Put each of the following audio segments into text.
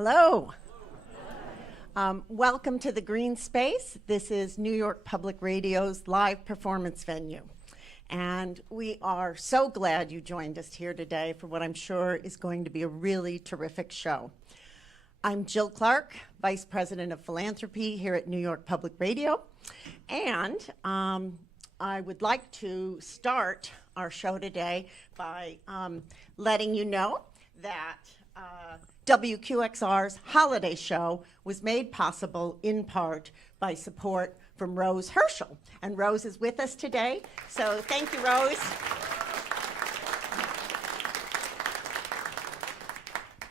Hello. Welcome to the Greene Space. This is New York Public Radio's live performance venue. And we are so glad you joined us here today for what I'm sure is going to be a really terrific show. I'm Jill Clark, Vice President of Philanthropy here at New York Public Radio. And I would like to start our show today by letting you know that WQXR's holiday show was made possible in part by support from Rose Herschel. And Rose is with us today, so thank you, Rose.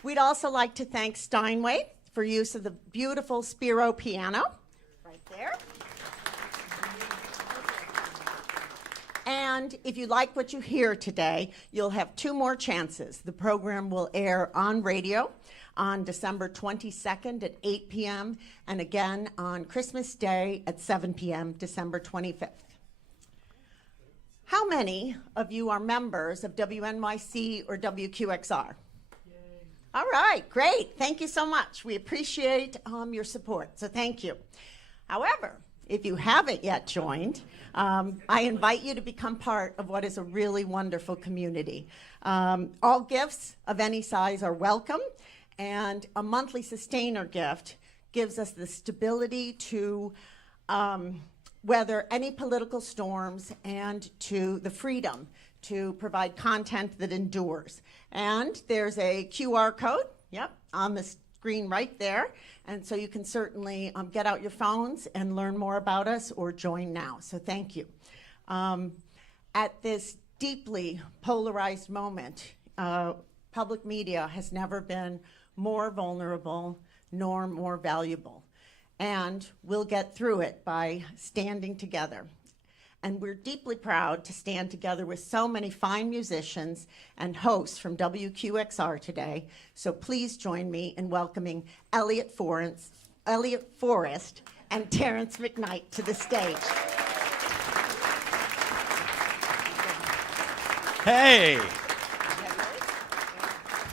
We'd also like to thank Steinway for use of the beautiful Spiro piano, right there. And if you like what you hear today, you'll have two more chances. The program will air on radio on December 22nd at 8 p.m. and again on Christmas Day at 7 p.m., December 25th. How many of you are members of WNYC or WQXR? Yay. All right, great. Thank you so much. We appreciate your support, so thank you. However, if you haven't yet joined, I invite you to become part of what is a really wonderful community. All gifts of any size are welcome, and a monthly sustainer gift gives us the stability to weather any political storms and to the freedom to provide content that endures. And there's a QR code, on the screen right there. And so you can certainly get out your phones and learn more about us or join now. So thank you. At this deeply polarized moment, public media has never been more vulnerable nor more valuable. And we'll get through it by standing together. And we're deeply proud to stand together with so many fine musicians and hosts from WQXR today. So please join me in welcoming Elliot Forrest and Terrence McKnight to the stage. Hey!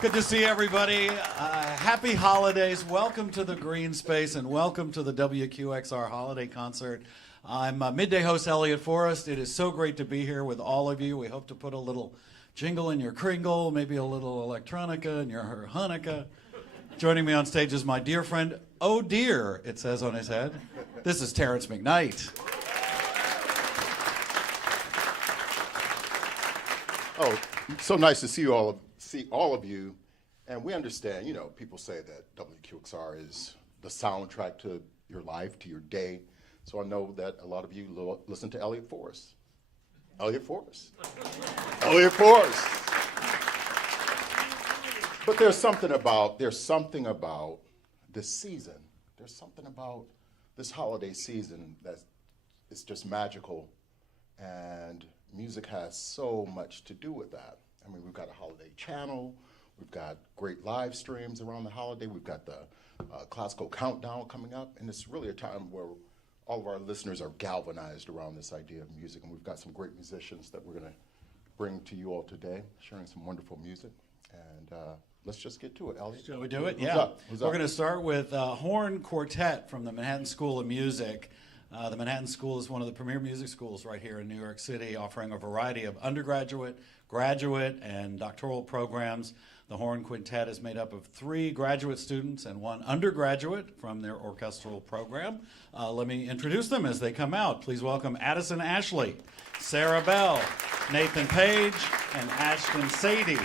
Good to see everybody. Happy holidays. Welcome to the Greene Space and welcome to the WQXR Holiday Concert. I'm midday host Elliot Forrest. It is so great to be here with all of you. We hope to put a little jingle in your Kringle, maybe a little electronica in your Hanukkah. Joining me on stage is my dear friend, oh dear, it says on his head. This is Terrence McKnight. Oh, so nice to see all of you. And we understand, people say that WQXR is the soundtrack to your life, to your day. So I know that a lot of you listen to Elliot Forrest. Elliot Forrest. Elliot Forrest. But there's something about this season. There's something about this holiday season that is just magical. And music has so much to do with that. I mean, we've got a holiday channel. We've got great live streams around the holiday. We've got the classical countdown coming up. And it's really a time where all of our listeners are galvanized around this idea of music, and we've got some great musicians that we're going to bring to you all today, sharing some wonderful music. And let's just get to it, Elliot. Shall we do it? Who's Yeah. up? We're going to start with Horn Quartet from the Manhattan School of Music. The Manhattan School is one of the premier music schools right here in New York City, offering a variety of undergraduate, graduate, and doctoral programs. The Horn Quintet is made up of 3 graduate students and 1 undergraduate from their orchestral program. Let me introduce them as they come out. Please welcome Addison Ashley, Sarah Bell, Nathan Page, and Ashton Sadie.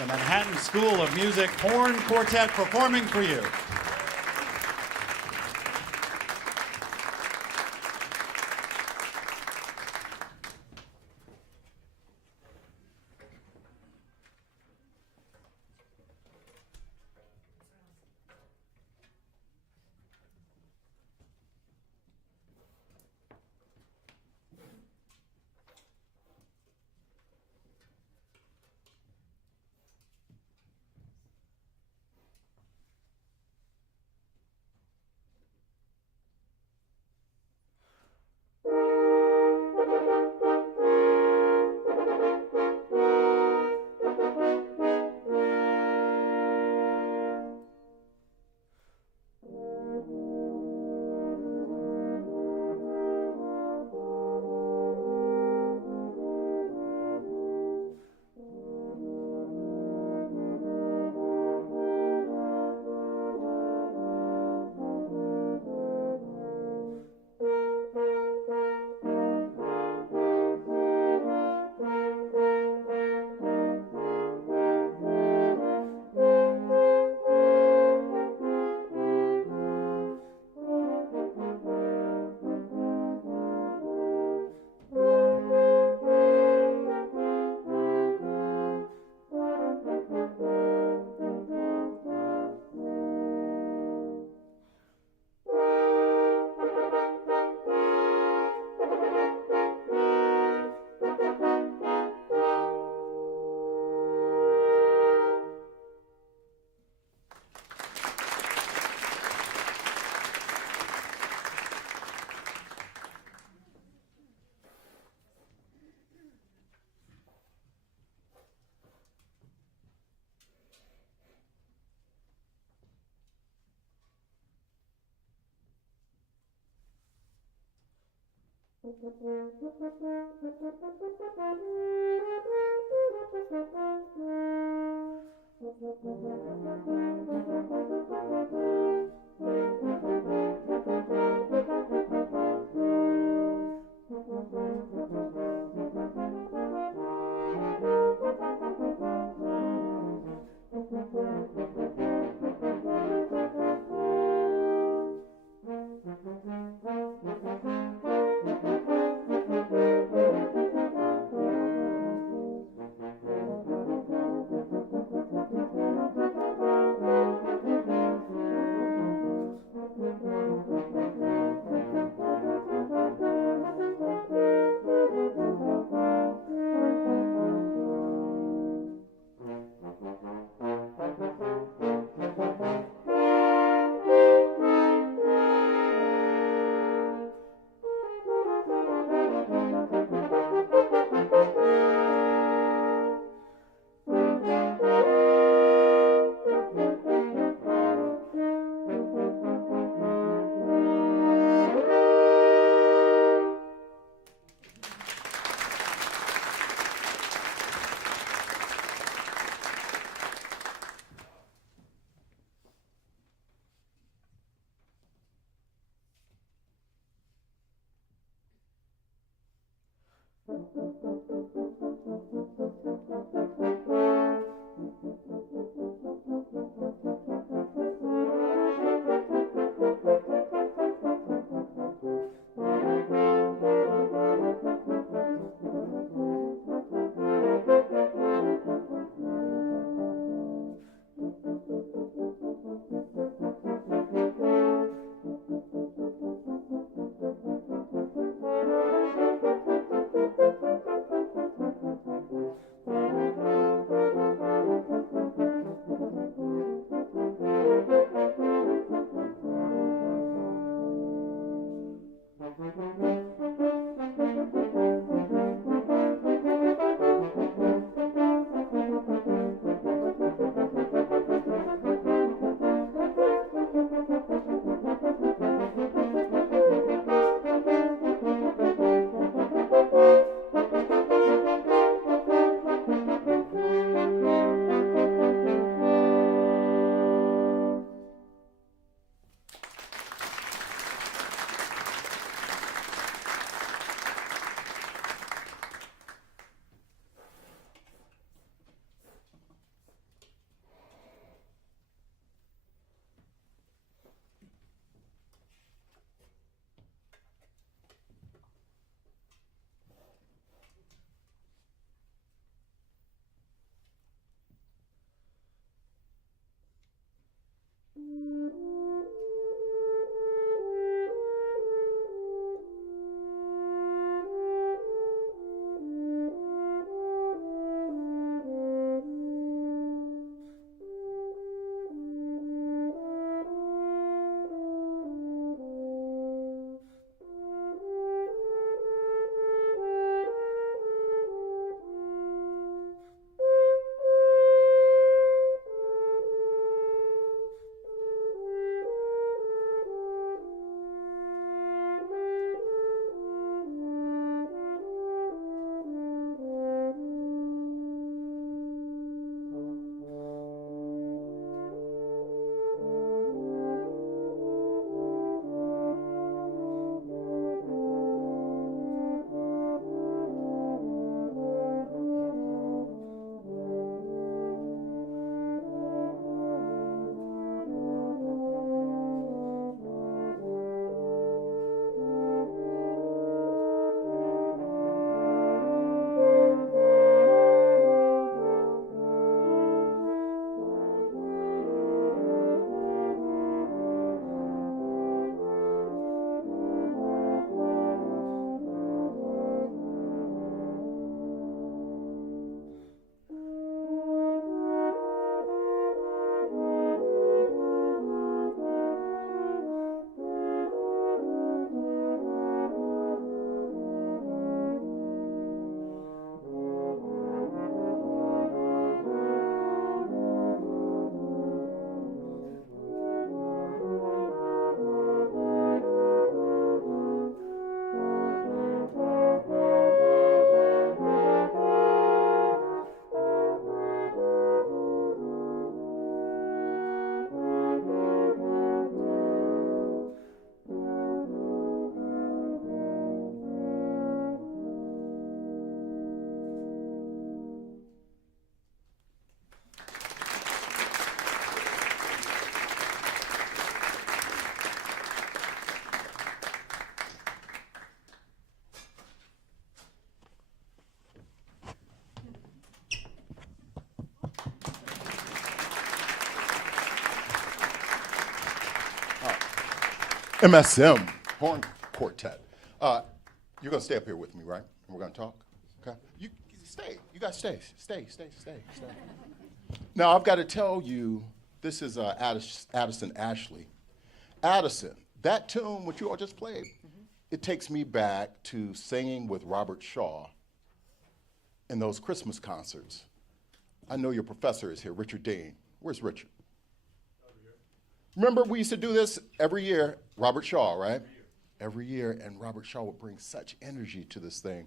The Manhattan School of Music Horn Quartet performing for you. MSM, Horn Quartet. You're going to stay up here with me, right? And we're going to talk? Okay. You stay. You guys stay. Stay. Now, I've got to tell you, this is Addison Ashley. Addison, that tune, which you all just played, it takes me back to singing with Robert Shaw in those Christmas concerts. I know your professor is here, Richard Dean. Where's Richard? Remember, we used to do this every year, Robert Shaw, right? Every year, and Robert Shaw would bring such energy to this thing.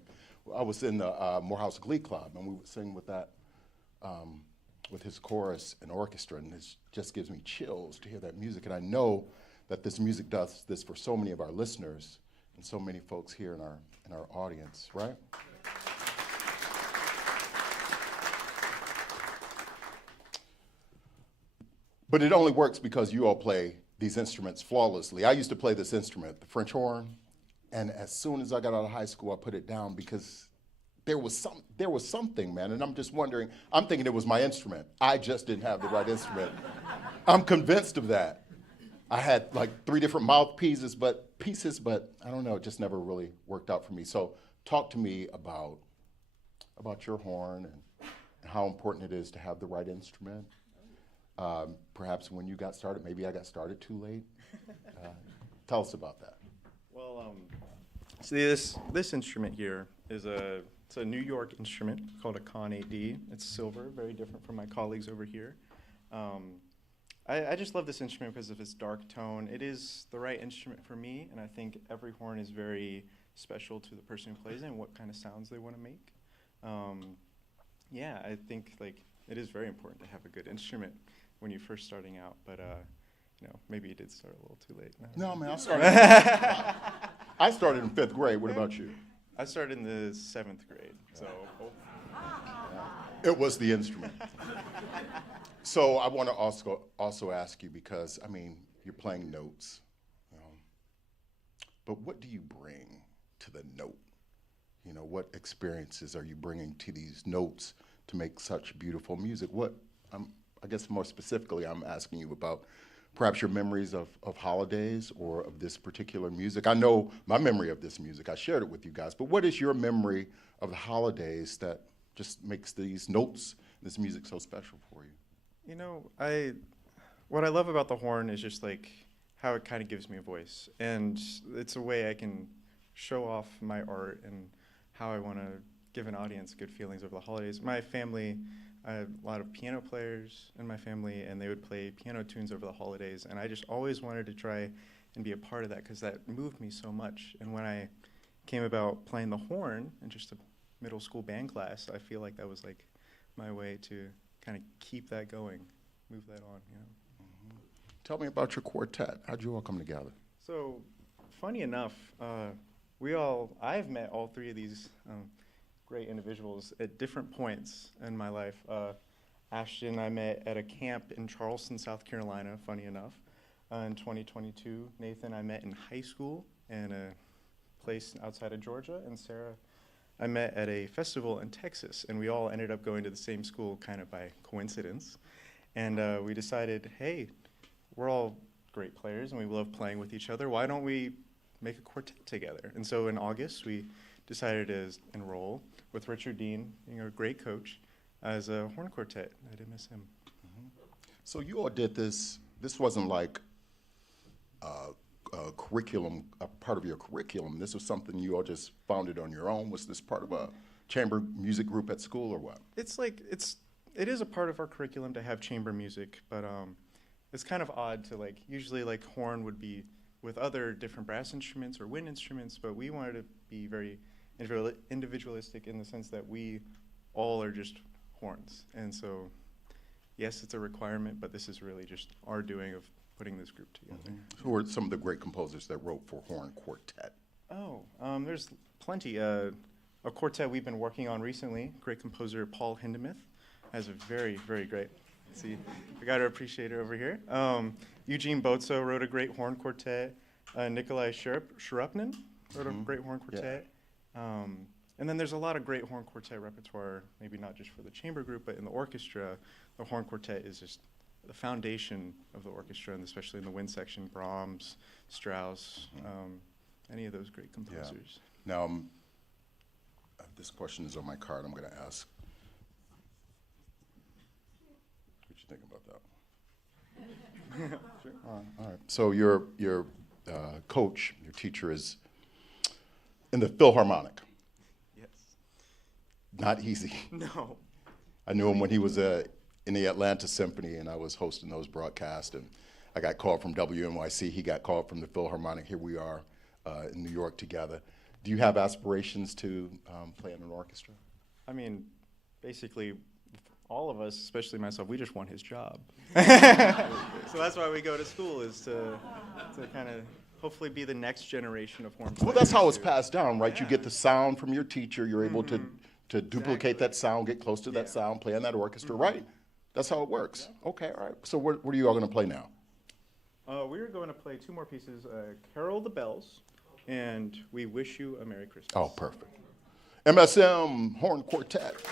I was in the Morehouse Glee Club, and we would sing with that, with his chorus and orchestra, and it just gives me chills to hear that music. And I know that this music does this for so many of our listeners and so many folks here in our audience, right? But it only works because you all play these instruments flawlessly. I used to play this instrument, the French horn, and as soon as I got out of high school, I put it down because there was something, man, and I'm just wondering, I'm thinking it was my instrument. I just didn't have the right instrument. I'm convinced of that. I had like 3 different mouthpieces, but I don't know, it just never really worked out for me. So talk to me about your horn and how important it is to have the right instrument. Perhaps when you got started, maybe I got started too late. Tell us about that. Well, see, this instrument here is it's a New York instrument called a Con 8D. It's silver, very different from my colleagues over here. I just love this instrument because of its dark tone. It is the right instrument for me, and I think every horn is very special to the person who plays it and what kind of sounds they want to make. Yeah, I think it is very important to have a good instrument when you're first starting out, but maybe you did start a little too late. No, man, I started in 5th grade. What about you? I started in the 7th grade, so. It was the instrument. So I want to also ask you, because I mean, you're playing notes, but what do you bring to the note? What experiences are you bringing to these notes to make such beautiful music? I guess more specifically, I'm asking you about perhaps your memories of holidays or of this particular music. I know my memory of this music. I shared it with you guys. But what is your memory of the holidays that just makes these notes, this music so special for you? What I love about the horn is just how it kind of gives me a voice. And it's a way I can show off my art and how I want to give an audience good feelings over the holidays. My family, I have a lot of piano players in my family, and they would play piano tunes over the holidays, and I just always wanted to try and be a part of that because that moved me so much. And when I came about playing the horn in just a middle school band class, I feel like that was my way to kind of keep that going, move that on. Mm-hmm. Tell me about your quartet. How'd you all come together? So, funny enough, I've met all 3 of these great individuals at different points in my life. Ashton I met at a camp in Charleston, South Carolina, funny enough, in 2022. Nathan I met in high school in a place outside of Georgia, and Sarah I met at a festival in Texas, and we all ended up going to the same school kind of by coincidence. And we decided, hey, we're all great players and we love playing with each other. Why don't we make a quartet together? And so in August, we decided to enroll with Richard Dean, being a great coach, as a horn quartet at MSM. Mm-hmm. So you all did this. This wasn't like a curriculum, a part of your curriculum. This was something you all just founded on your own. Was this part of a chamber music group at school or what? It is a part of our curriculum to have chamber music, but it's kind of odd to usually horn would be with other different brass instruments or wind instruments, but we wanted to be very individualistic in the sense that we all are just horns. And so, yes, it's a requirement, but this is really just our doing of putting this group together. Mm-hmm. Who are some of the great composers that wrote for horn quartet? There's plenty. A quartet we've been working on recently, great composer Paul Hindemith has a very, very great, see, I got to appreciate it over here. Eugene Bozo wrote a great horn quartet. Nikolai Sharupnin wrote a great horn quartet. Yeah. And then there's a lot of great horn quartet repertoire, maybe not just for the chamber group, but in the orchestra, the horn quartet is just the foundation of the orchestra, and especially in the wind section, Brahms, Strauss, any of those great composers. Now, this question is on my card. I'm going to ask. What you think about that? Sure. All right. So your coach, your teacher, is in the Philharmonic. Yes. Not easy. No. I knew him when he was in the Atlanta Symphony, and I was hosting those broadcasts. And I got called from WNYC. He got called from the Philharmonic. Here we are in New York together. Do you have aspirations to play in an orchestra? I mean, basically, all of us, especially myself, we just want his job. So that's why we go to school, is to kind of hopefully be the next generation of horn players. Well, that's how it's passed down, right? You get the sound from your teacher. You're able to duplicate that sound, get close to that sound, play in that orchestra, right? That's how it works. Okay, all right. So what are you all going to play now? We're going to play two more pieces, Carol the Bells and We Wish You a Merry Christmas. Oh, perfect. MSM Horn Quartet,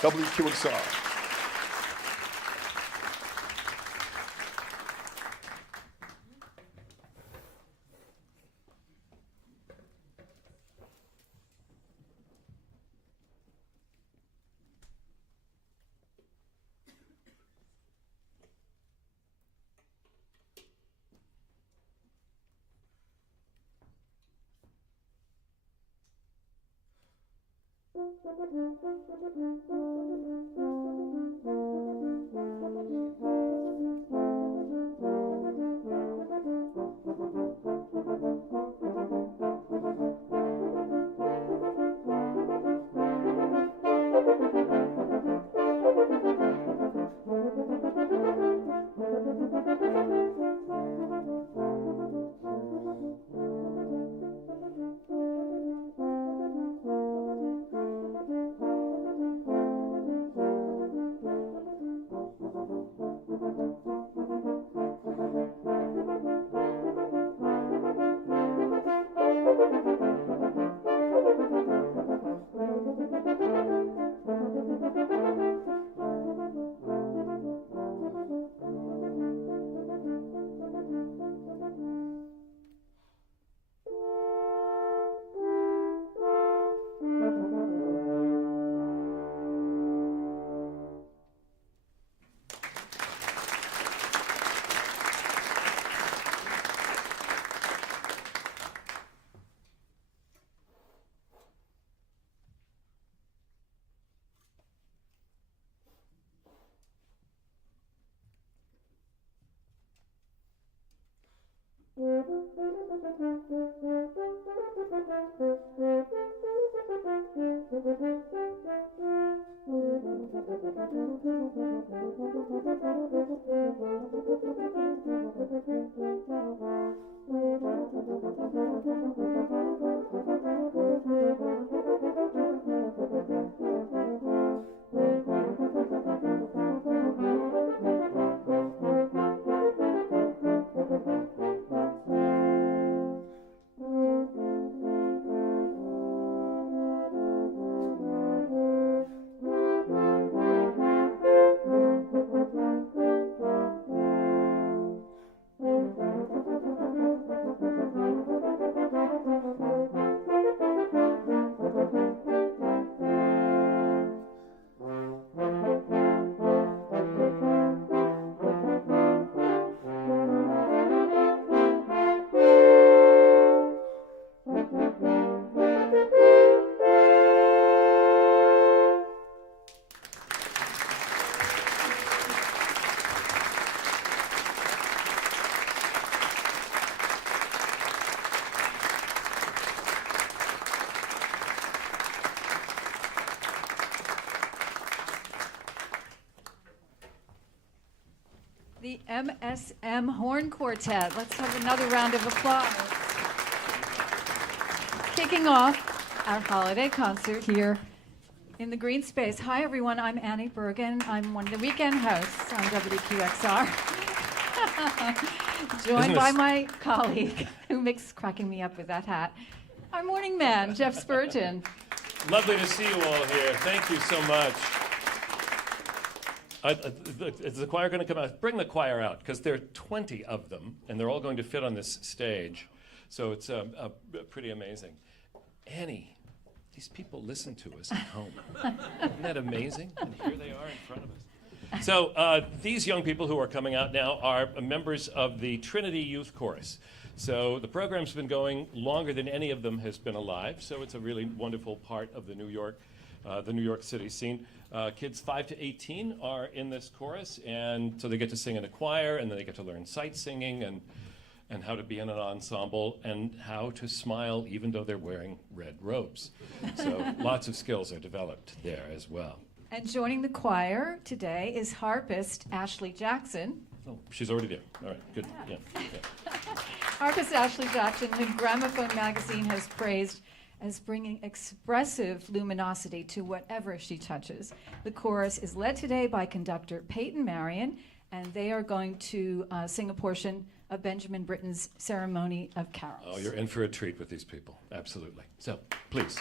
WQXR. The MSM Horn Quartet. Let's have another round of applause. Kicking off our holiday concert here in the green space. Hi, everyone. I'm Annie Bergen. I'm one of the weekend hosts on WQXR. Joined by my colleague, who makes cracking me up with that hat, our morning man, Jeff Spurgeon. Lovely to see you all here. Thank you so much. is the choir going to come out? Bring the choir out, because there are 20 of them, and they're all going to fit on this stage. So it's pretty amazing. Annie, these people listen to us at home. Isn't that amazing? And here they are in front of us. So these young people who are coming out now are members of the Trinity Youth Chorus. So the program's been going longer than any of them has been alive, so it's a really wonderful part of the New York City scene. Kids 5 to 18 are in this chorus, and so they get to sing in a choir, and then they get to learn sight singing and how to be in an ensemble and how to smile even though they're wearing red robes. So lots of skills are developed there as well. And joining the choir today is harpist Ashley Jackson. Oh, she's already there. All right, good. Yeah. Harpist Ashley Jackson, whom Gramophone magazine has praised as bringing expressive luminosity to whatever she touches. The chorus is led today by conductor Peyton Marion, and they are going to sing a portion of Benjamin Britten's Ceremony of Carols. Oh, you're in for a treat with these people. Absolutely. So, please.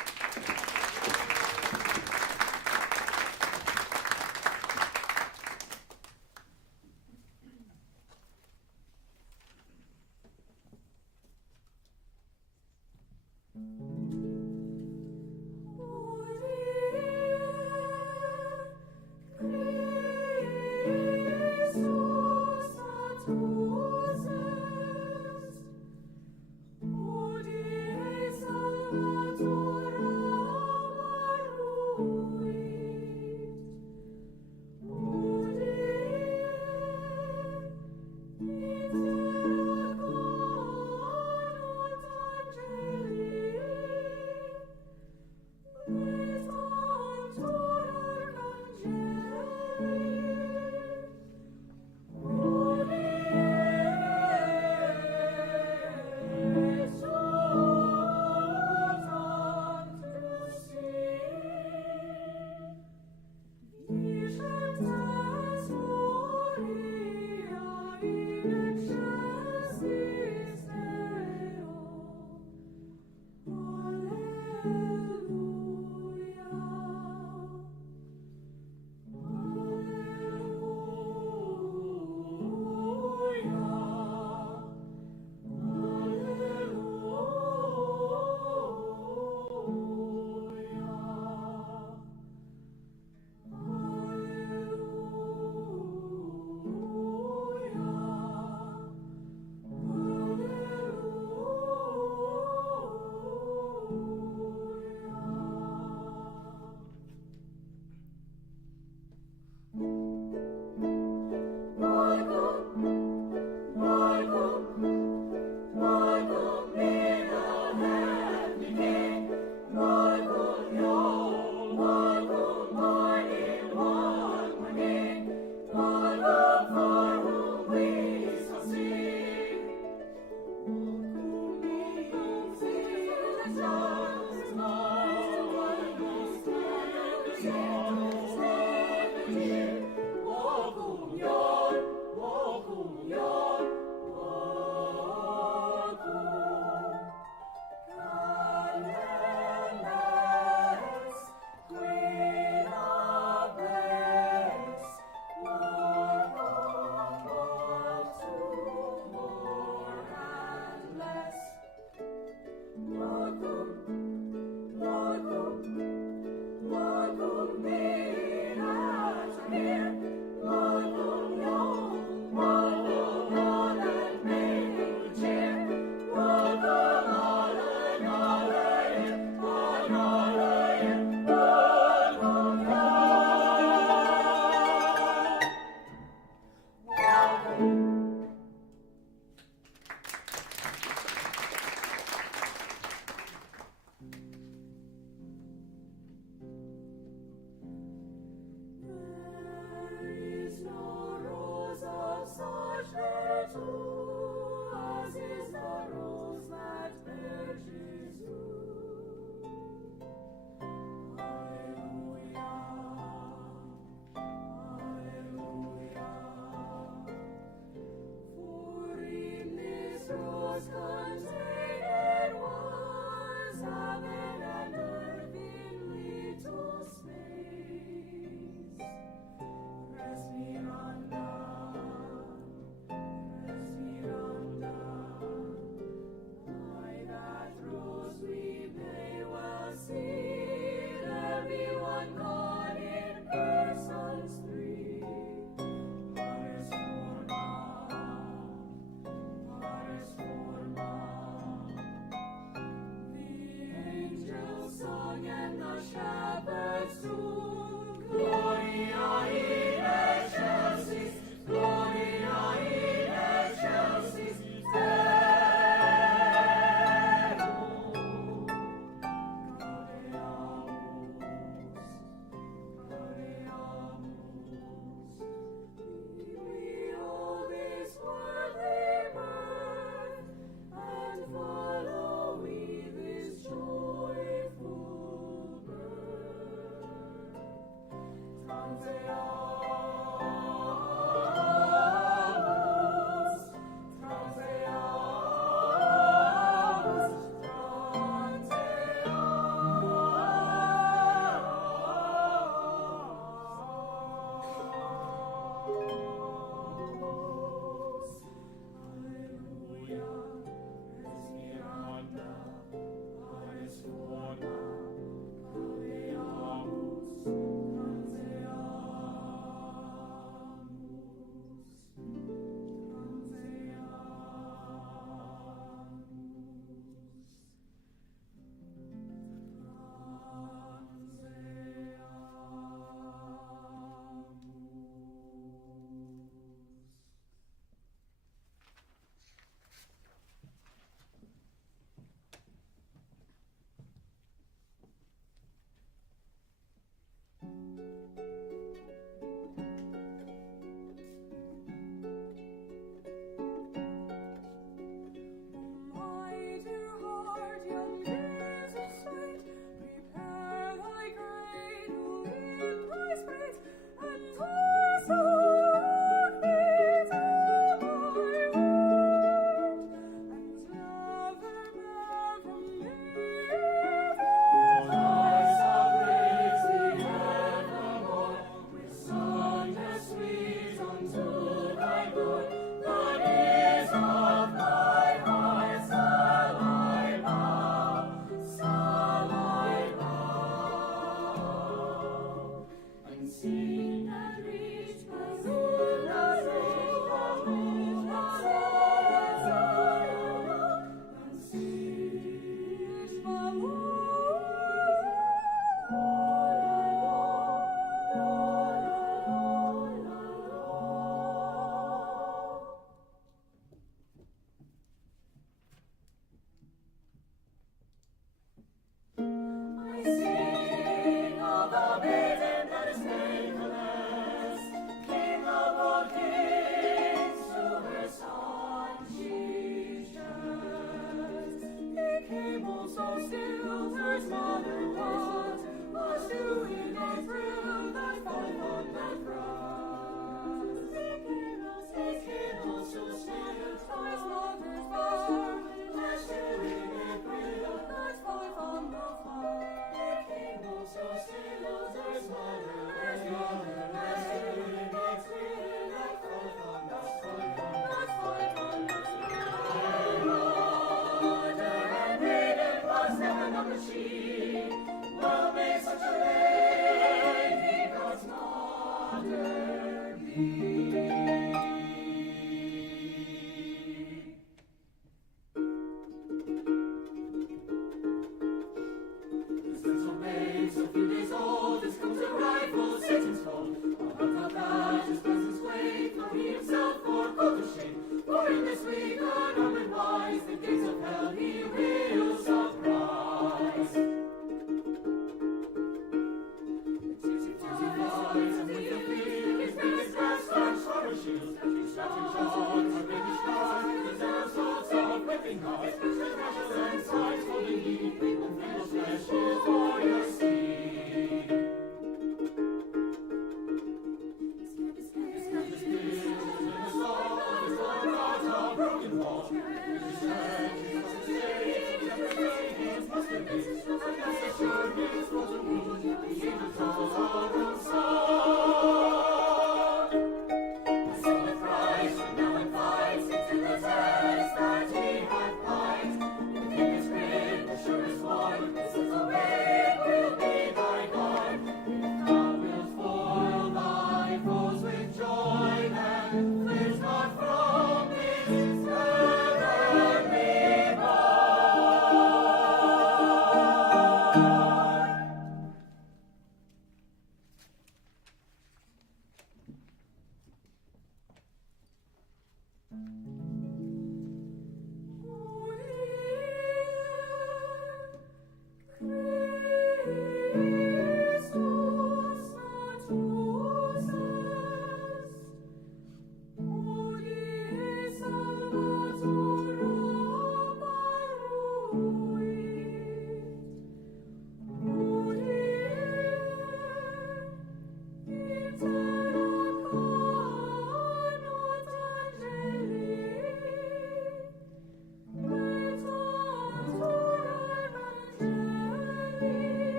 Salvator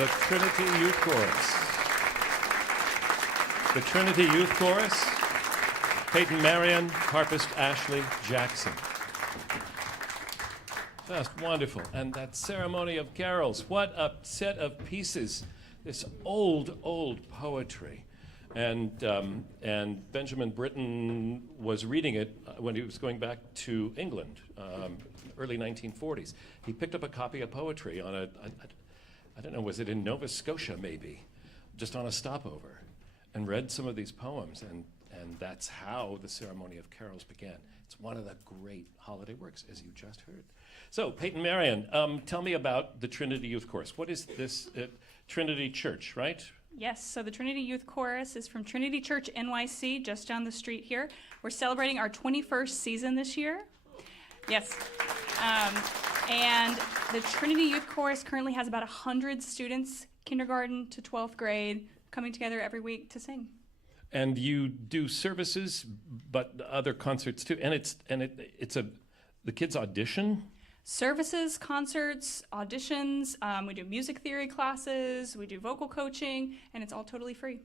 the Trinity Youth Chorus. The Trinity Youth Chorus, Peyton Marion, harpist Ashley Jackson. Just wonderful. And that Ceremony of Carols, what a set of pieces. This old, old poetry. And Benjamin Britten was reading it when he was going back to England, early 1940s. He picked up a copy of poetry on I don't know, was it in Nova Scotia maybe, just on a stopover, and read some of these poems, and that's how the Ceremony of Carols began. It's one of the great holiday works, as you just heard. So, Peyton Marion, tell me about the Trinity Youth Chorus. What is this Trinity Church, right? Yes, so the Trinity Youth Chorus is from Trinity Church NYC, just down the street here. We're celebrating our 21st season this year. Yes. And the Trinity Youth Chorus currently has about 100 students, kindergarten to 12th grade, coming together every week to sing. And you do services, but other concerts too. And the kids audition? Services, concerts, auditions, we do music theory classes, we do vocal coaching, and it's all totally free.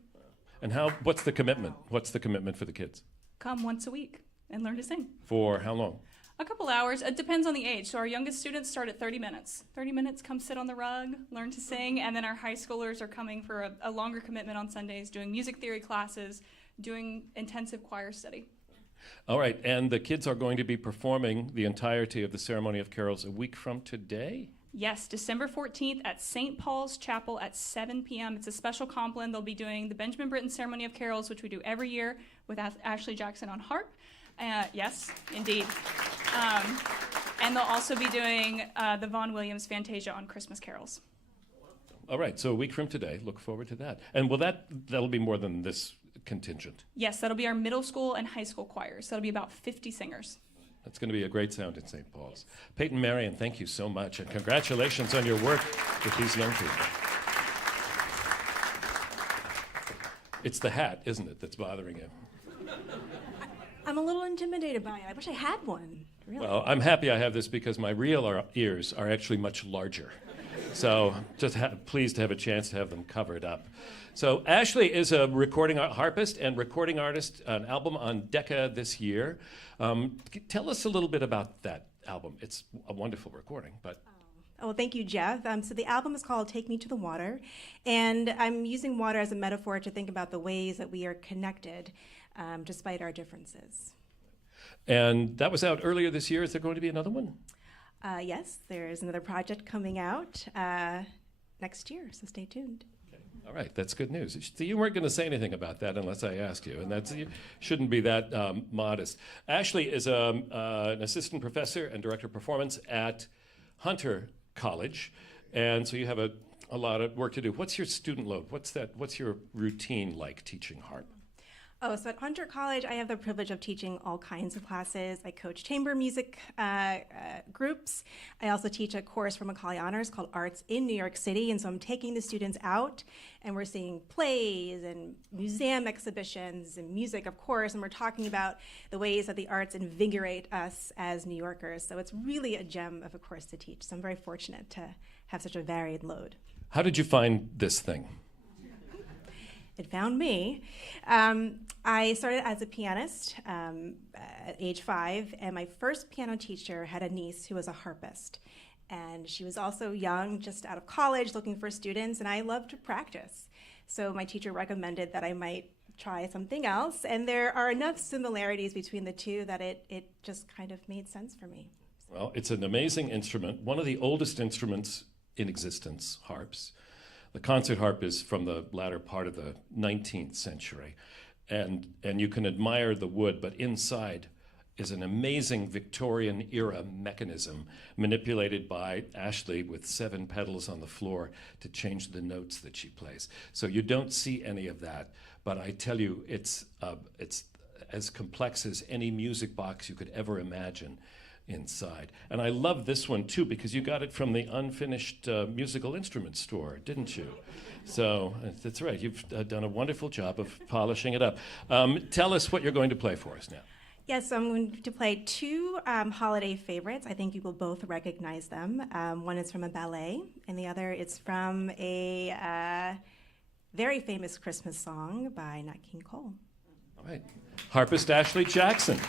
And what's the commitment? What's the commitment for the kids? Come once a week and learn to sing. For how long? A couple hours. It depends on the age. So our youngest students start at 30 minutes. 30 minutes, come sit on the rug, learn to sing, and then our high schoolers are coming for a longer commitment on Sundays, doing music theory classes, doing intensive choir study. All right, and the kids are going to be performing the entirety of the Ceremony of Carols a week from today? Yes, December 14th at St. Paul's Chapel at 7 p.m. It's a special compline. They'll be doing the Benjamin Britten Ceremony of Carols, which we do every year with Ashley Jackson on harp. Yes, indeed. And they'll also be doing the Vaughan Williams Fantasia on Christmas carols. All right, so a week from today, look forward to that. And that'll be more than this contingent? Yes, that'll be our middle school and high school choirs. That'll be about 50 singers. That's going to be a great sound in St. Paul's. Peyton Marion, thank you so much, and congratulations on your work with these young people. It's the hat, isn't it, that's bothering you? I'm a little intimidated by it. I wish I had one, really. Well, I'm happy I have this because my real ears are actually much larger. So just pleased to have a chance to have them covered up. So Ashley is a recording harpist and recording artist, an album on Decca this year. Tell us a little bit about that album. It's a wonderful recording, but... Oh, well, thank you, Jeff. So the album is called Take Me to the Water, and I'm using water as a metaphor to think about the ways that we are connected despite our differences. And that was out earlier this year. Is there going to be another one? Yes, there's another project coming out next year, so stay tuned. All right, that's good news. So you weren't going to say anything about that unless I asked you, and you shouldn't be that modest. Ashley is an assistant professor and director of performance at Hunter College, and so you have a lot of work to do. What's your student load? What's your routine like teaching harp? Oh, so at Hunter College, I have the privilege of teaching all kinds of classes. I coach chamber music groups. I also teach a course for Macaulay Honors called Arts in New York City, and so I'm taking the students out, and we're seeing plays and museum exhibitions and music, of course, and we're talking about the ways that the arts invigorate us as New Yorkers. So it's really a gem of a course to teach. So I'm very fortunate to have such a varied load. How did you find this thing? It found me. I started as a pianist at age 5, and my first piano teacher had a niece who was a harpist. And she was also young, just out of college, looking for students, and I loved to practice. So my teacher recommended that I might try something else, and there are enough similarities between the two that it just kind of made sense for me. Well, it's an amazing instrument, one of the oldest instruments in existence, harps. The concert harp is from the latter part of the 19th century, and you can admire the wood, but inside is an amazing Victorian-era mechanism manipulated by Ashley with 7 pedals on the floor to change the notes that she plays. So you don't see any of that, but I tell you, it's as complex as any music box you could ever imagine inside. And I love this one too because you got it from the unfinished musical instrument store, didn't you? So that's right, you've done a wonderful job of polishing it up. Tell us what you're going to play for us now. Yes, so I'm going to play two holiday favorites. I think you will both recognize them. One is from a ballet, and the other is from a very famous Christmas song by Nat King Cole. All right. Harpist Ashley Jackson.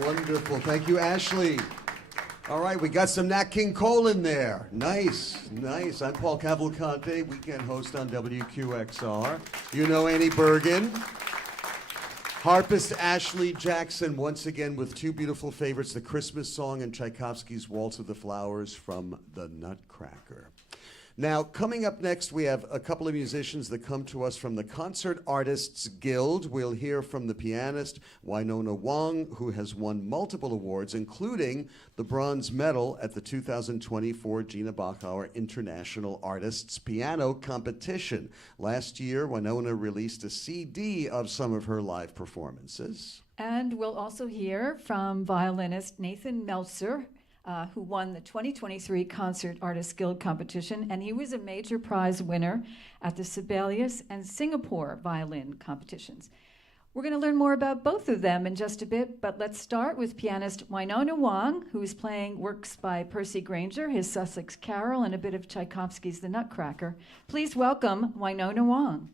Wonderful. Thank you, Ashley. All right, we got some Nat King Cole in there. Nice, nice. I'm Paul Cavalcante, weekend host on WQXR. You know Annie Bergen. Harpist Ashley Jackson, once again with two beautiful favorites, the Christmas song and Tchaikovsky's Waltz of the Flowers from the Nutcracker. Now, coming up next, we have a couple of musicians that come to us from the Concert Artists Guild. We'll hear from the pianist Winona Wong, who has won multiple awards, including the bronze medal at the 2024 Gina Bachauer International Artists Piano Competition. Last year, Winona released a CD of some of her live performances. And we'll also hear from violinist Nathan Meltzer, who won the 2023 Concert Artists Guild competition, and he was a major prize winner at the Sibelius and Singapore violin competitions. We're going to learn more about both of them in just a bit, but let's start with pianist Winona Wong, who is playing works by Percy Grainger, his Sussex Carol, and a bit of Tchaikovsky's The Nutcracker. Please welcome Winona Wong.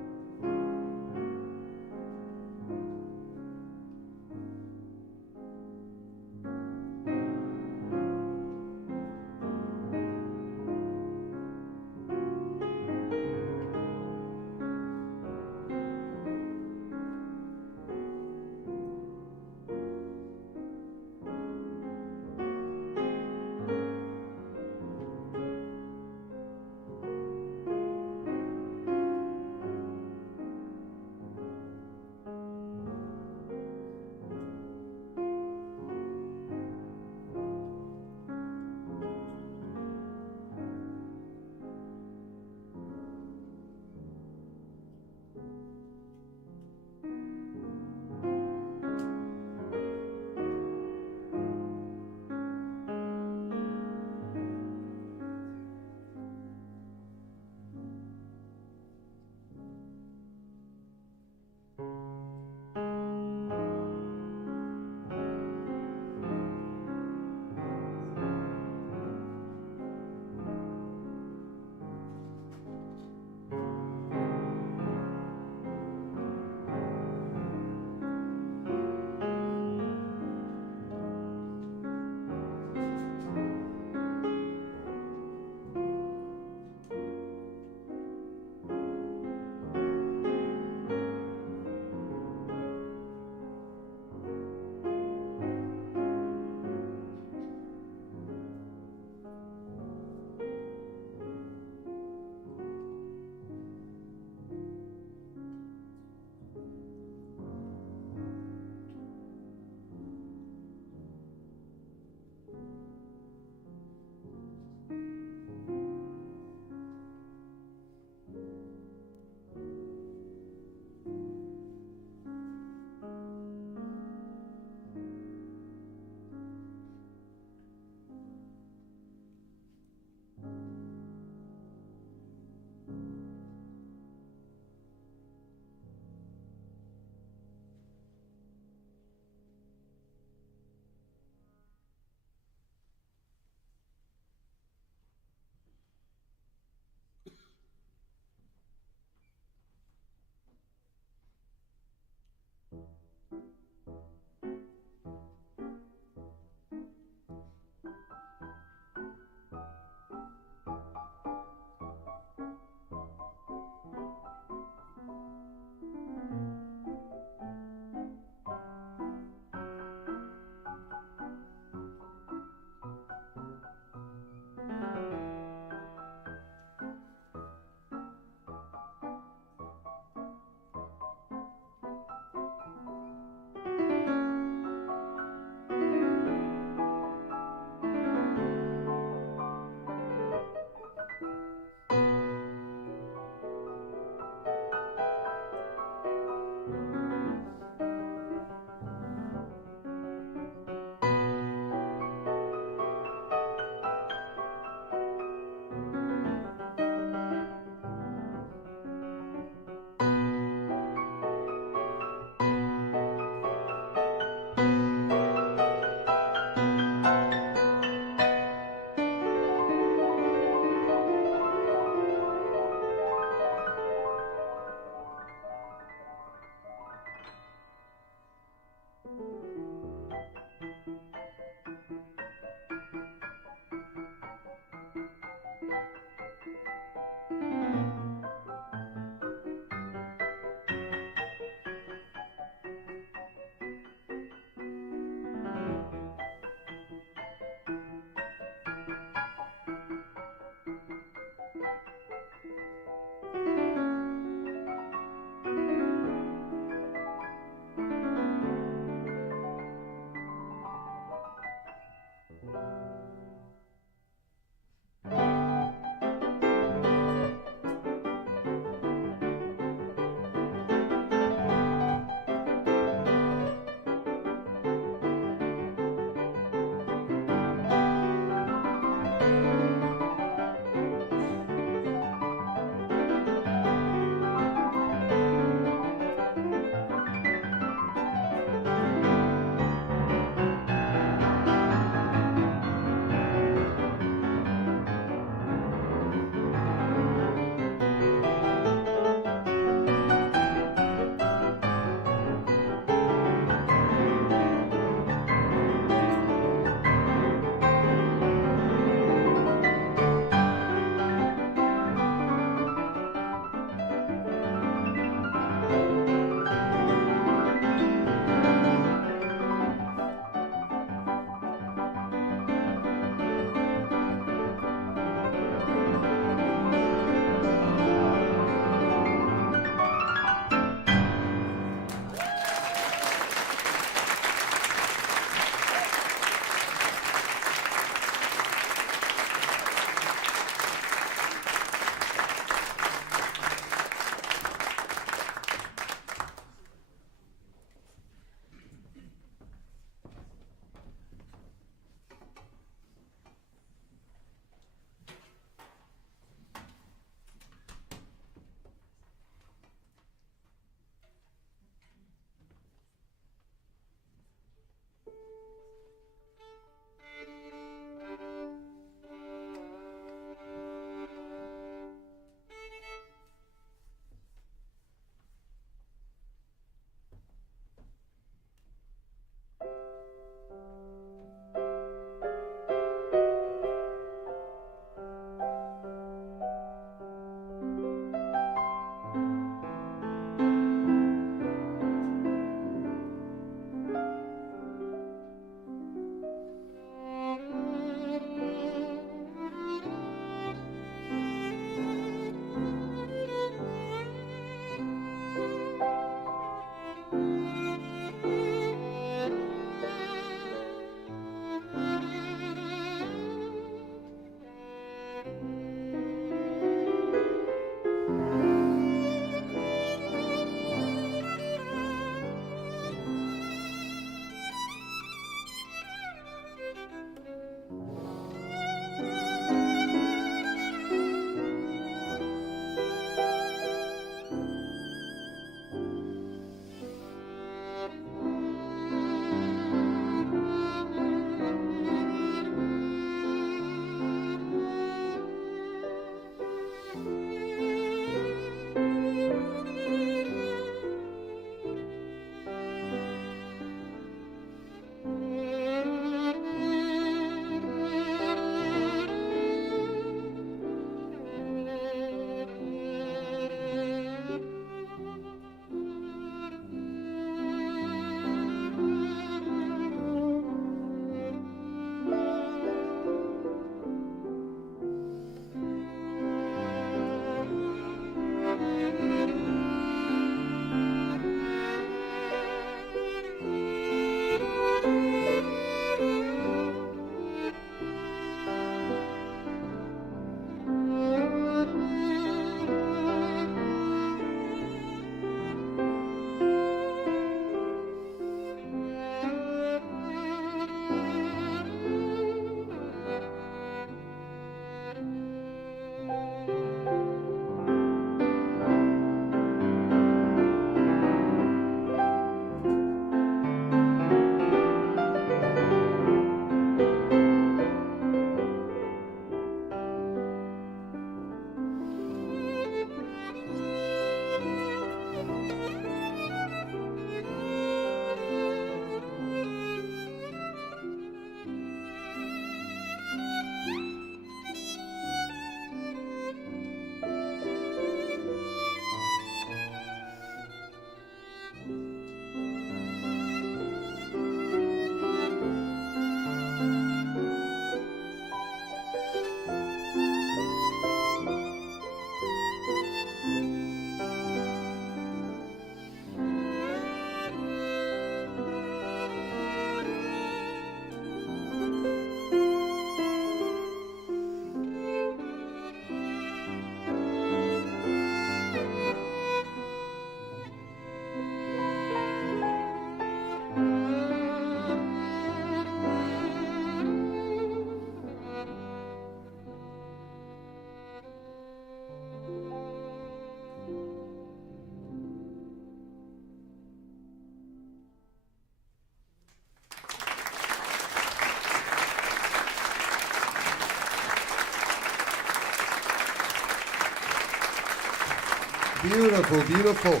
Beautiful, beautiful.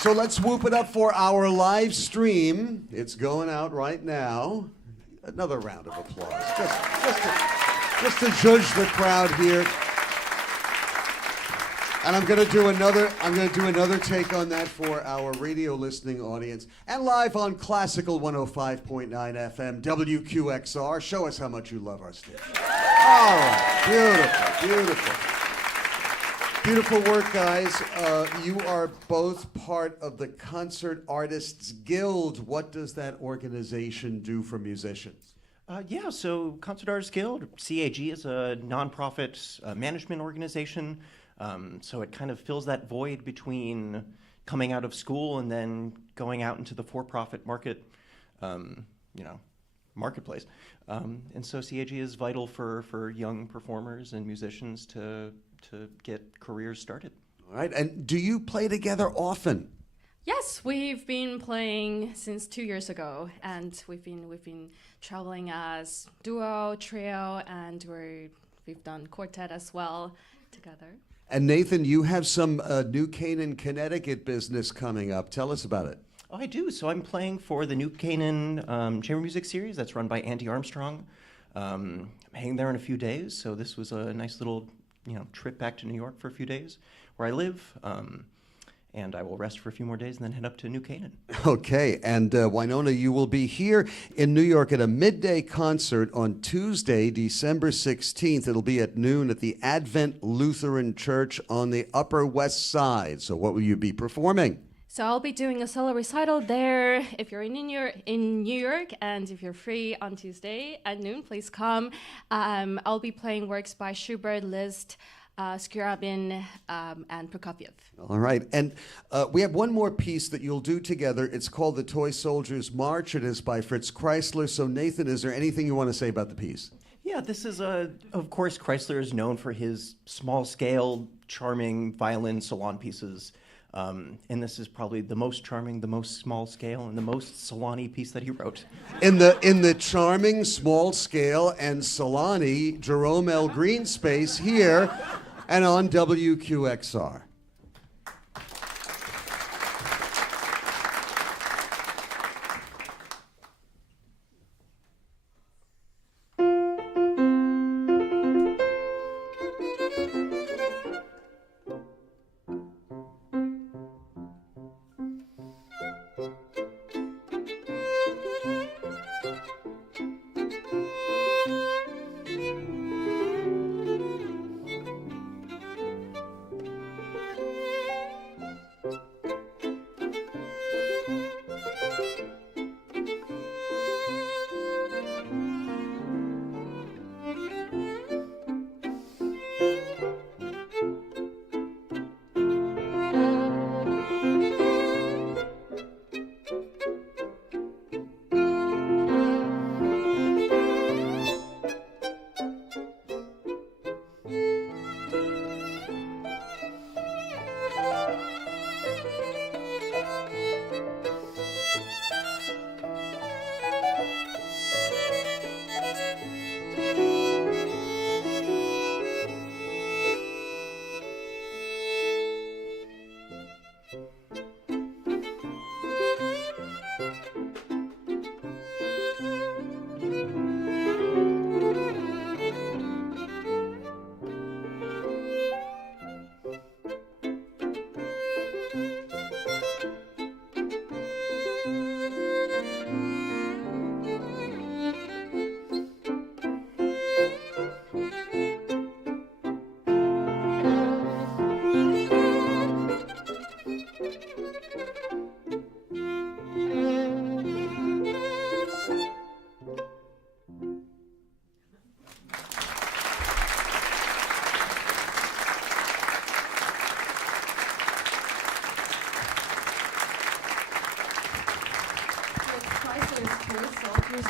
So let's whoop it up for our live stream. It's going out right now. Another round of applause. Just to judge the crowd here. And I'm going to do another take on that for our radio listening audience. And live on Classical 105.9 FM, WQXR. Show us how much you love our station. All right. Beautiful, beautiful. Beautiful work, guys. You are both part of the Concert Artists Guild. What does that organization do for musicians? So Concert Artists Guild, CAG, is a nonprofit management organization. So it kind of fills that void between coming out of school and then going out into the for-profit marketplace. And so CAG is vital for young performers and musicians to get careers started. All right. And do you play together often? Yes, we've been playing since 2 years ago, and we've been traveling as duo, trio, and we've done quartet as well together. And Nathan, you have some New Canaan, Connecticut business coming up. Tell us about it. Oh, I do. So I'm playing for the New Canaan Chamber Music Series that's run by Andy Armstrong. I'm hanging there in a few days, so this was a nice little trip back to New York for a few days where I live. And I will rest for a few more days and then head up to New Canaan. Okay, and Winona, you will be here in New York at a midday concert on Tuesday, December 16th. It'll be at noon at the Advent Lutheran Church on the Upper West Side. So what will you be performing? So I'll be doing a solo recital there. If you're in New York, and if you're free on Tuesday at noon, please come. I'll be playing works by Schubert, Liszt, Scriabin, and Prokofiev. All right. And we have one more piece that you'll do together. It's called The Toy Soldiers March. It is by Fritz Kreisler. So, Nathan, is there anything you want to say about the piece? Yeah, this is, of course, Kreisler is known for his small-scale, charming violin salon pieces. And this is probably the most charming, the most small-scale, and the most salon-y piece that he wrote. In the charming, small-scale, and salon-y Jerome L. Greene space here and on WQXR.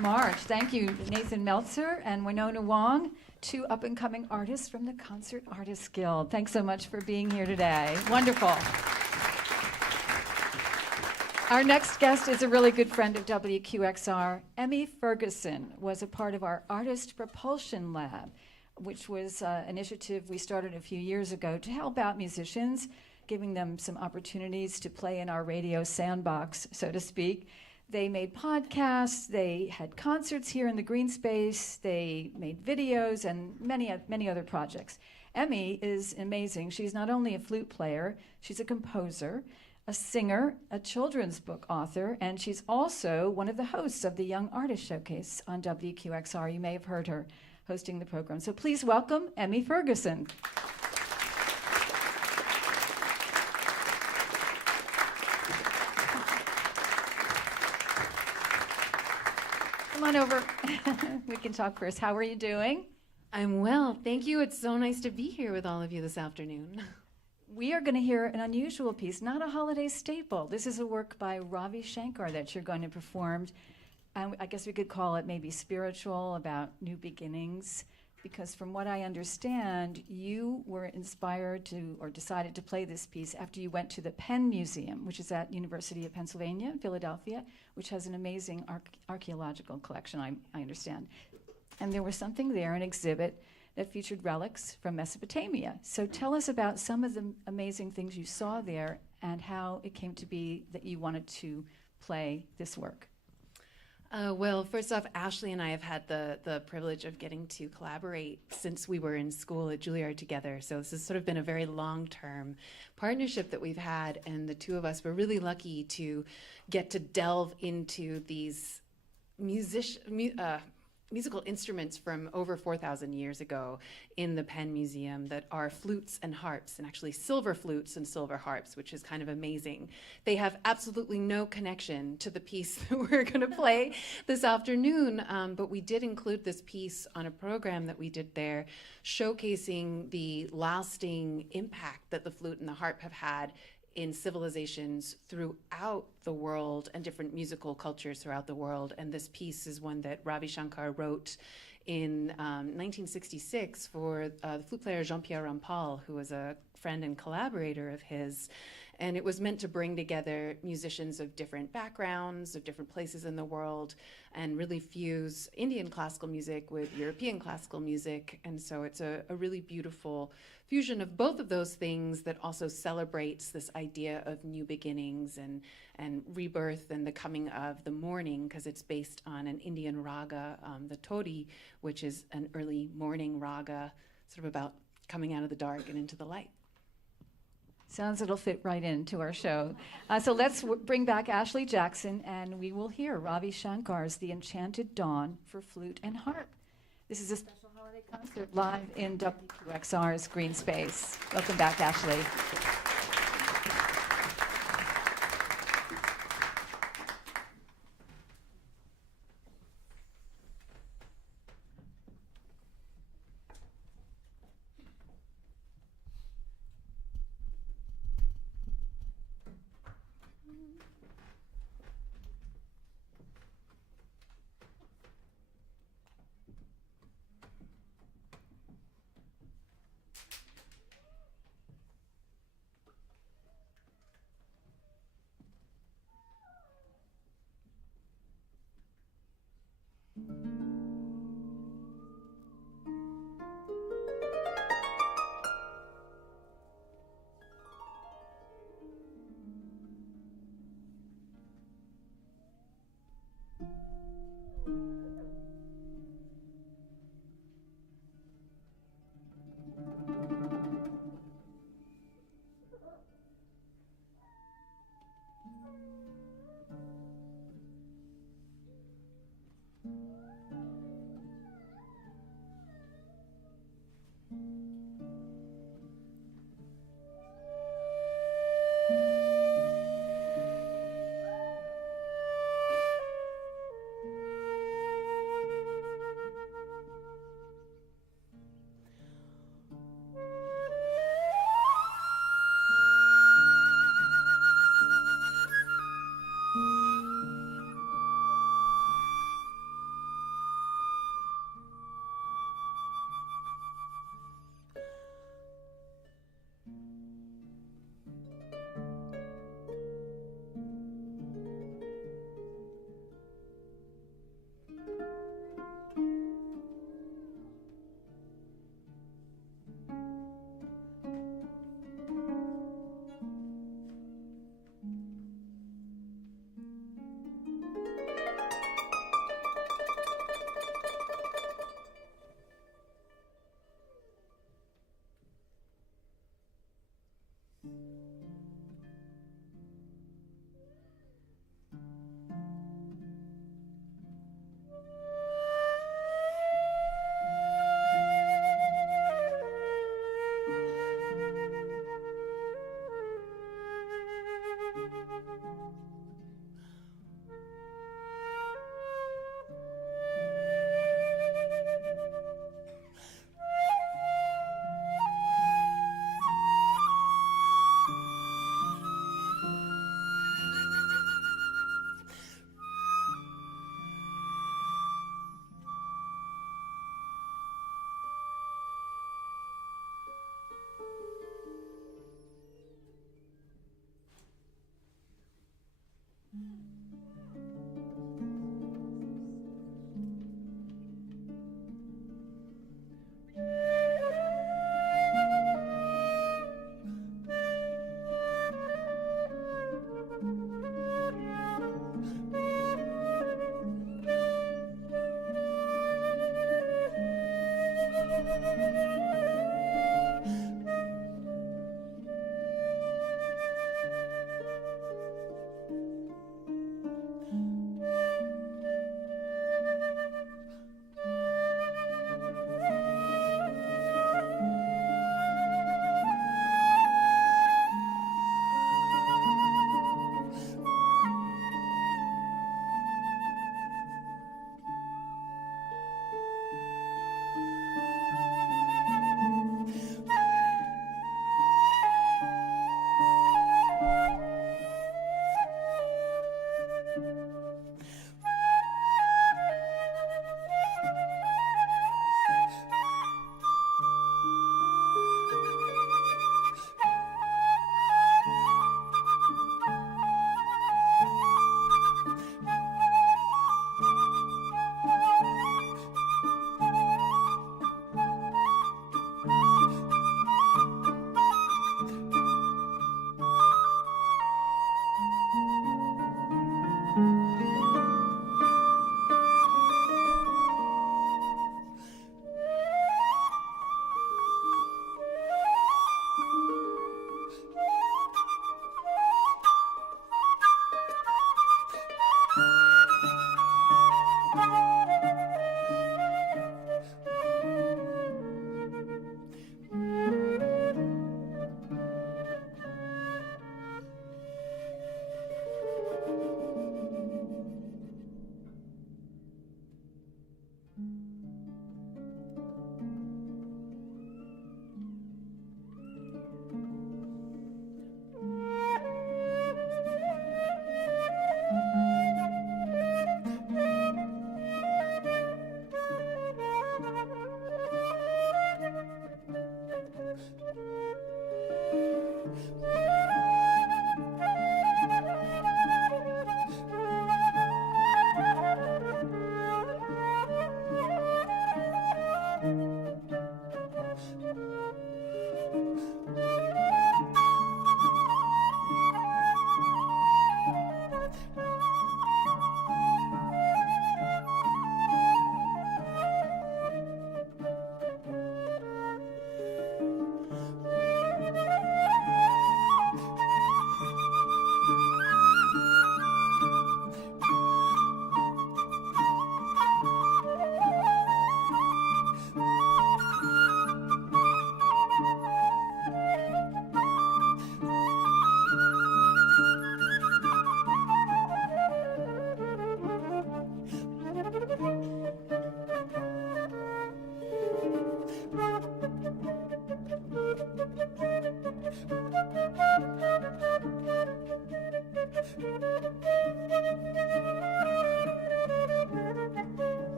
March. Thank you, Nathan Meltzer and Winona Wong, two up-and-coming artists from the Concert Artists Guild. Thanks so much for being here today. Wonderful. Our next guest is a really good friend of WQXR. Emmy Ferguson was a part of our Artist Propulsion Lab, which was an initiative we started a few years ago to help out musicians giving them some opportunities to play in our radio sandbox, so to speak. They made podcasts, they had concerts here in the green space, they made videos, and many other projects. Emmy is amazing. She's not only a flute player, she's a composer, a singer, a children's book author, and she's also one of the hosts of the Young Artist Showcase on WQXR. You may have heard her hosting the program. So please welcome Emmy Ferguson. Come on over. We can talk first. How are you doing? I'm well, thank you. It's so nice to be here with all of you this afternoon. We are going to hear an unusual piece, not a holiday staple. This is a work by Ravi Shankar that you're going to perform. And I guess we could call it maybe spiritual, about new beginnings, because from what I understand, you were inspired to, or decided to play this piece after you went to the Penn Museum, which is at University of Pennsylvania, Philadelphia, which has an amazing archaeological collection, I understand. And there was something there, an exhibit, that featured relics from Mesopotamia. So tell us about some of the amazing things you saw there and how it came to be that you wanted to play this work. Well, first off, Ashley and I have had the privilege of getting to collaborate since we were in school at Juilliard together. So this has sort of been a very long-term partnership that we've had, and the two of us were really lucky to get to delve into these musical instruments from over 4,000 years ago in the Penn Museum that are flutes and harps, and actually silver flutes and silver harps, which is kind of amazing. They have absolutely no connection to the piece that we're going to play this afternoon, but we did include this piece on a program that we did there, showcasing the lasting impact that the flute and the harp have had in civilizations throughout the world and different musical cultures throughout the world. And this piece is one that Ravi Shankar wrote in 1966 for the flute player Jean-Pierre Rampal, who was a friend and collaborator of his. And it was meant to bring together musicians of different backgrounds, of different places in the world, and really fuse Indian classical music with European classical music. And so it's a really beautiful fusion of both of those things that also celebrates this idea of new beginnings and rebirth and the coming of the morning, because it's based on an Indian raga, the Todi, which is an early morning raga, sort of about coming out of the dark and into the light. Sounds it'll fit right into our show. So let's bring back Ashley Jackson, and we will hear Ravi Shankar's The Enchanted Dawn for flute and harp. This is a special holiday concert live in WQXR's Green Space. Welcome back, Ashley.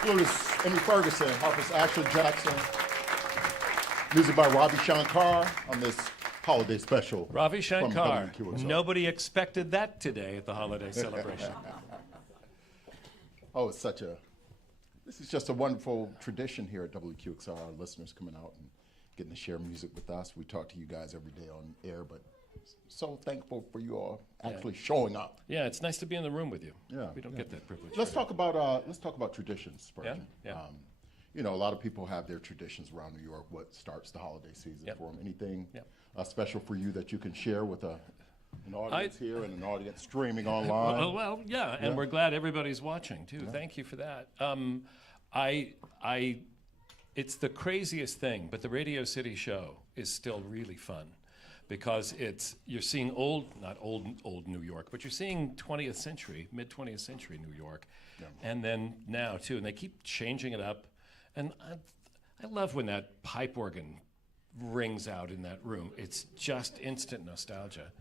Flutist Amy Ferguson, harpist Ashley Jackson, music by Ravi Shankar on this holiday special. Ravi from Shankar. WQXR. Nobody expected that today at the holiday celebration. Oh, this is just a wonderful tradition here at WQXR, our listeners coming out and getting to share music with us. We talk to you guys every day on air, but so thankful for you all actually showing up. Yeah, it's nice to be in the room with you. Yeah, We don't get that privilege. Let's talk about traditions, Spurgeon. Yeah. You know, a lot of people have their traditions around New York. What starts the holiday season Yep. for them? Anything Yep. Special for you that you can share with an audience here and an audience streaming online? Well, yeah, and we're glad everybody's watching too. Yeah. Thank you for that. It's the craziest thing, but the Radio City show is still really fun because you're seeing not old New York, but you're seeing 20th century, mid 20th century New York, and then now too, and they keep changing it up, and I love when that pipe organ rings out in that room. It's just instant nostalgia.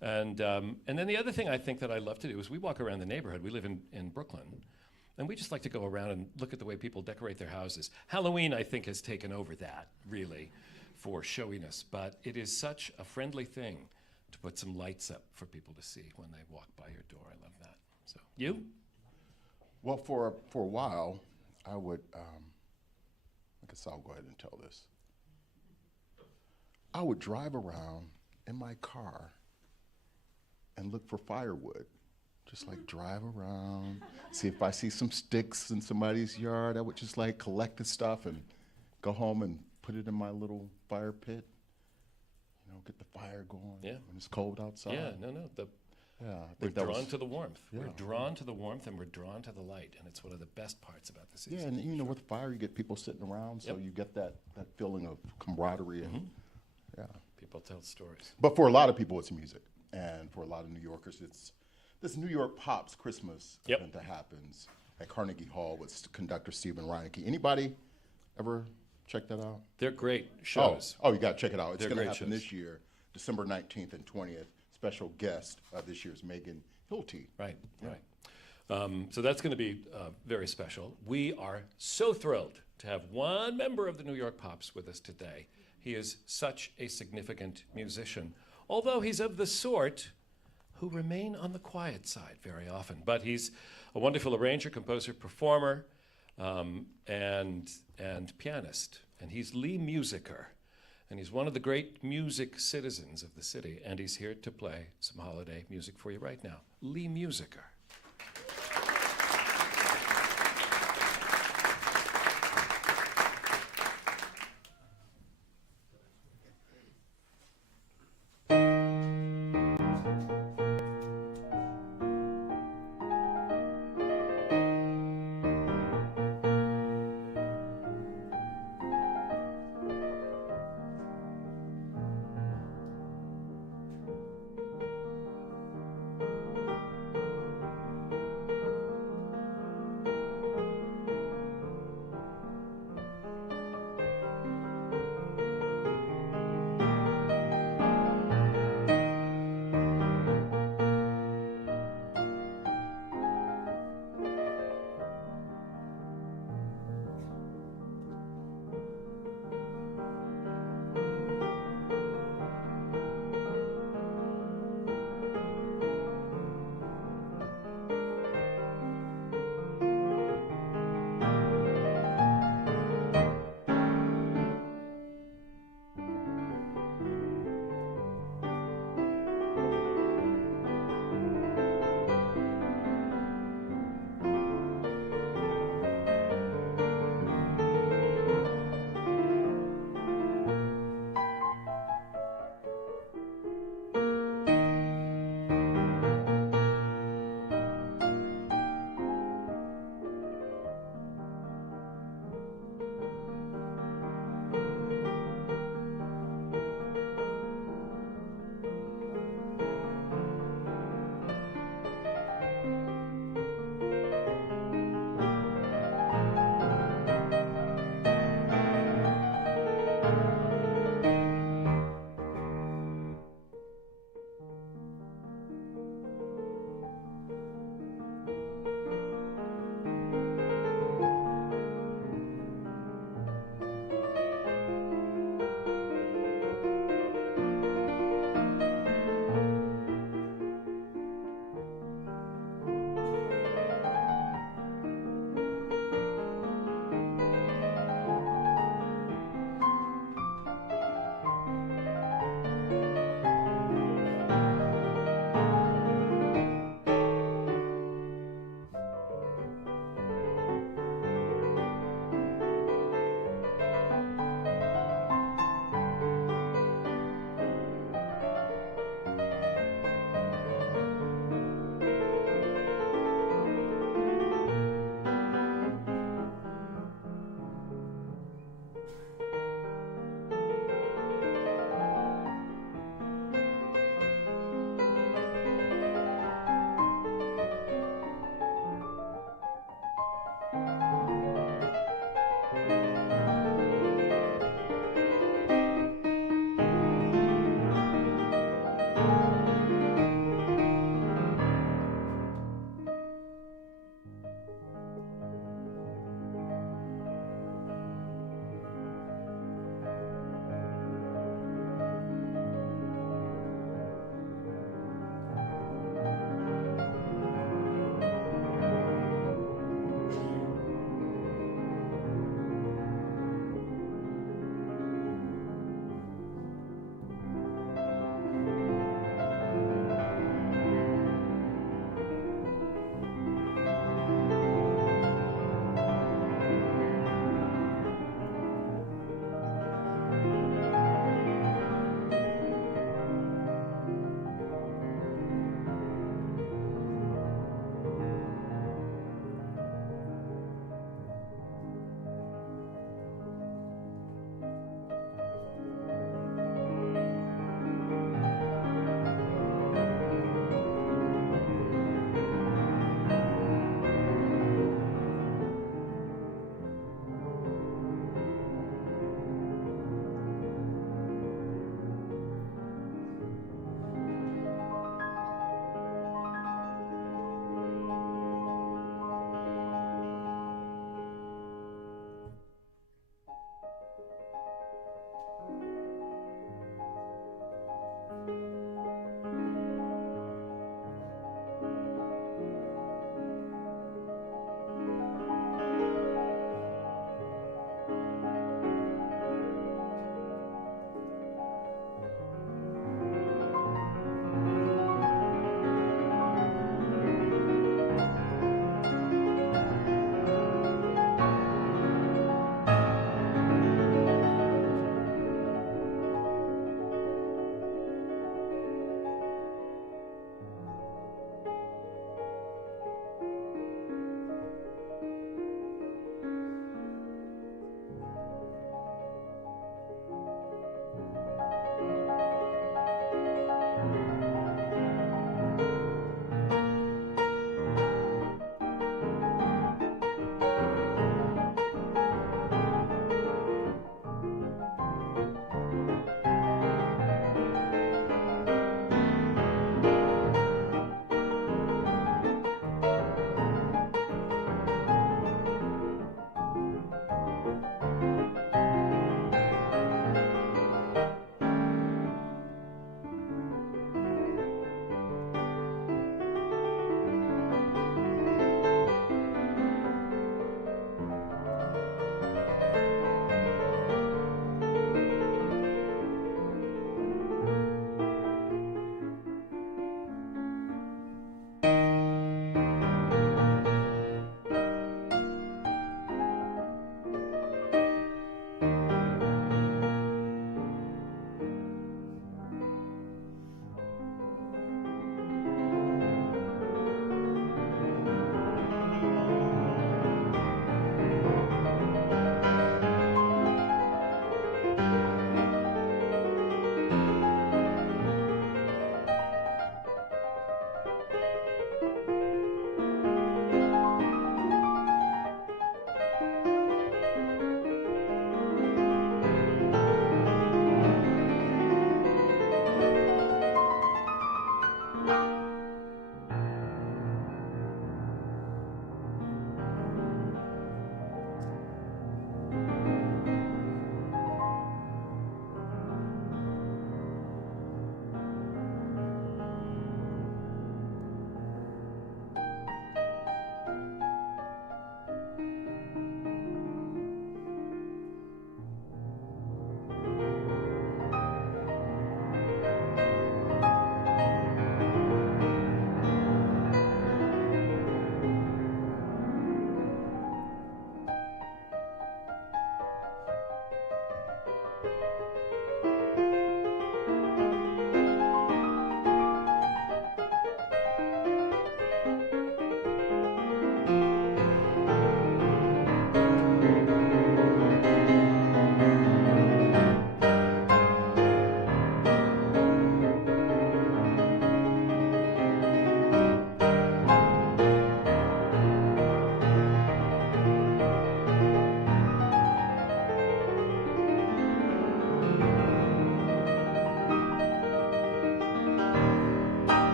And then the other thing I think that I love to do is we walk around the neighborhood. We live in Brooklyn, and we just like to go around and look at the way people decorate their houses. Halloween, I think, has taken over that, really, for showiness. But it is such a friendly thing to put some lights up for people to see when they walk by your door. I love that. So, you? Well, for a while, I would, I guess I'll go ahead and tell this. I would drive around in my car and look for firewood. Just like drive around, see if I see some sticks in somebody's yard. I would just like collect the stuff and go home and put it in my little fire pit. You know, get the fire going when it's cold outside. Yeah, no. I We're think that drawn was, to the warmth. Yeah. We're drawn to the warmth, and we're drawn to the light, and it's one of the best parts about the season. yeah, and you know, with fire, you get people sitting around, so Yep. you get that feeling of camaraderie. And, yeah. People tell stories. But for a lot of people, it's music. And for a lot of New Yorkers, it's this New York Pops Christmas Yep. event that happens at Carnegie Hall with conductor Stephen Reinke. Anybody ever check that out? They're great shows. Oh, you got to check it out. It's They're going to great happen shows. this year, December 19th and 20th. Special guest this year is Megan Hilty. Right. So that's going to be very special. We are so thrilled to have one member of the New York Pops with us today. He is such a significant musician, although he's of the sort who remain on the quiet side very often. But he's a wonderful arranger, composer, performer, and pianist. And he's Lee Musiker. And he's one of the great music citizens of the city. And he's here to play some holiday music for you right now. Lee Musiker.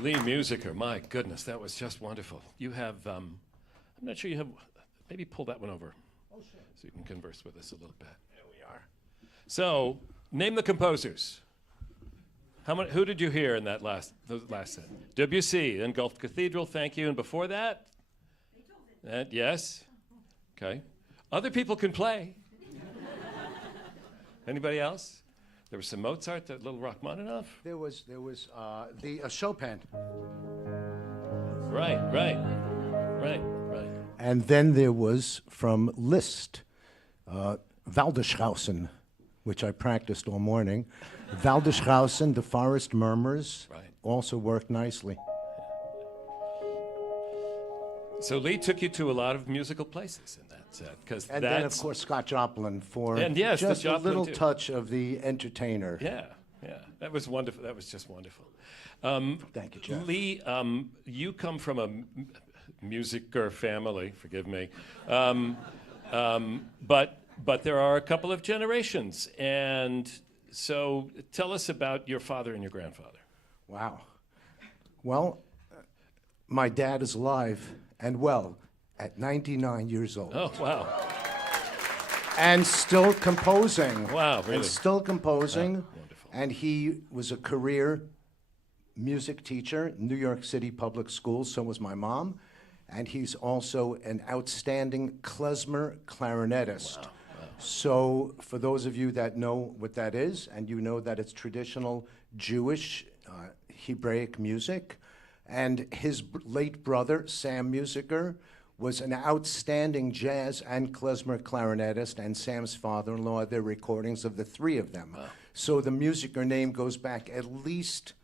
Lee Musiker, my goodness, that was just wonderful. You have, I'm not sure you have, maybe pull that one over. Oh, sure. So you can converse with us a little bit. There we are. So, name the composers. Who did you hear in that last set? WC, then Gulf Cathedral, thank you. And before that? Beethoven. Yes. Okay. Other people can play. Anybody else? There was some Mozart, that little Rachmaninoff. There was the Chopin. Right. And then there was from Liszt, Waldesrauschen, which I practiced all morning. Waldesrauschen, The Forest Murmurs, also worked nicely. So Lee took you to a lot of musical places in that set, because and then of course Scott Joplin for yes, just the a little too. touch of the entertainer. Yeah, that was wonderful. That was just wonderful. Thank you, Jeff. Lee, you come from a musicer family. Forgive me, but there are a couple of generations, and so tell us about your father and your grandfather. Wow. Well, my dad is alive and well at 99 years old. Oh, wow. And still composing. Wow, really? And still composing. Oh, wonderful. And he was a career music teacher in New York City Public Schools, so was my mom. And he's also an outstanding klezmer clarinetist. Wow. So for those of you that know what that is, and you know that it's traditional Jewish Hebraic music, and his late brother, Sam Musiker, was an outstanding jazz and klezmer clarinetist, and Sam's father-in-law, there are recordings of the three of them. Wow. So the Musiker name goes back at least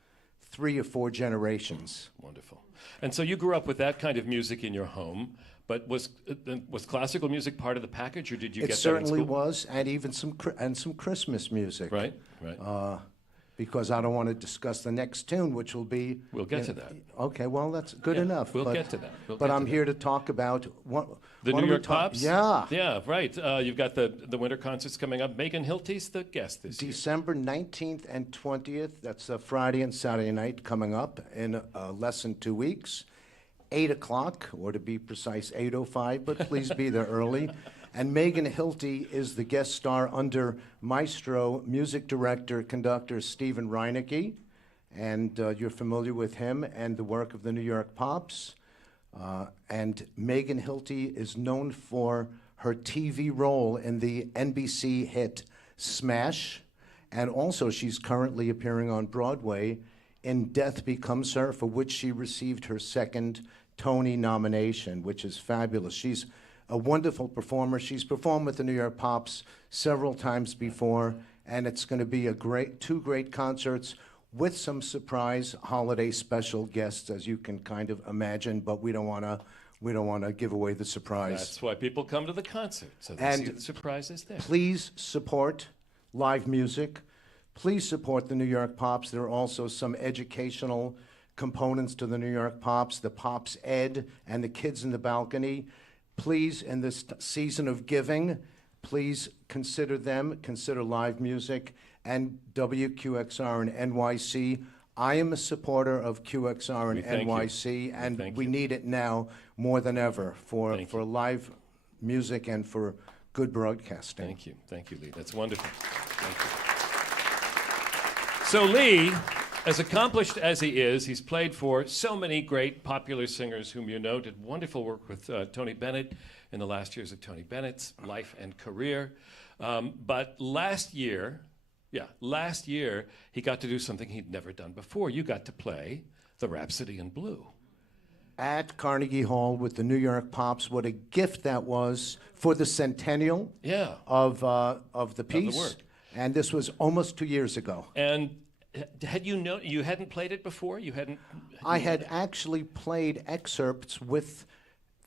3 or 4 generations. Wonderful. And so you grew up with that kind of music in your home, but was classical music part of the package, or did you get that in school? It certainly was, and even some Christmas music. Right. Because I don't want to discuss the next tune, which will be... We'll get to that. Okay, well, that's good enough. We'll get to that. But I'm here to talk about... The New York Pops? Yeah. Yeah, right. You've got the winter concerts coming up. Megan Hilty's the guest this year. December 19th and 20th. That's a Friday and Saturday night coming up in less than 2 weeks. 8 o'clock, or to be precise, 8:05, but please be there early. And Megan Hilty is the guest star under maestro, music director, conductor Stephen Reinecke. And you're familiar with him and the work of the New York Pops. And Megan Hilty is known for her TV role in the NBC hit Smash. And also she's currently appearing on Broadway in Death Becomes Her, for which she received her second Tony nomination, which is fabulous. She's a wonderful performer. She's performed with the New York Pops several times before, and it's going to be two great concerts with some surprise holiday special guests, as you can kind of imagine. But we don't want to give away the surprise. That's why people come to the concert, so they see the surprises there. Please support live music. Please support the New York Pops. There are also some educational components to the New York Pops, the Pops Ed and the Kids in the Balcony. Please, in this season of giving, please consider them, consider live music, and WQXR and NYC. I am a supporter of QXR and NYC, and we need it now more than ever for live music and for good broadcasting. Thank you, Lee. That's wonderful. Thank you. So Lee, as accomplished as he is, he's played for so many great popular singers whom you know, did wonderful work with Tony Bennett in the last years of Tony Bennett's life and career. But last year, he got to do something he'd never done before. You got to play the Rhapsody in Blue. at Carnegie Hall with the New York Pops. What a gift that was for the centennial Yeah. of the piece. work. And this was almost 2 years ago. And had you hadn't played it before? You hadn't. I had actually played excerpts with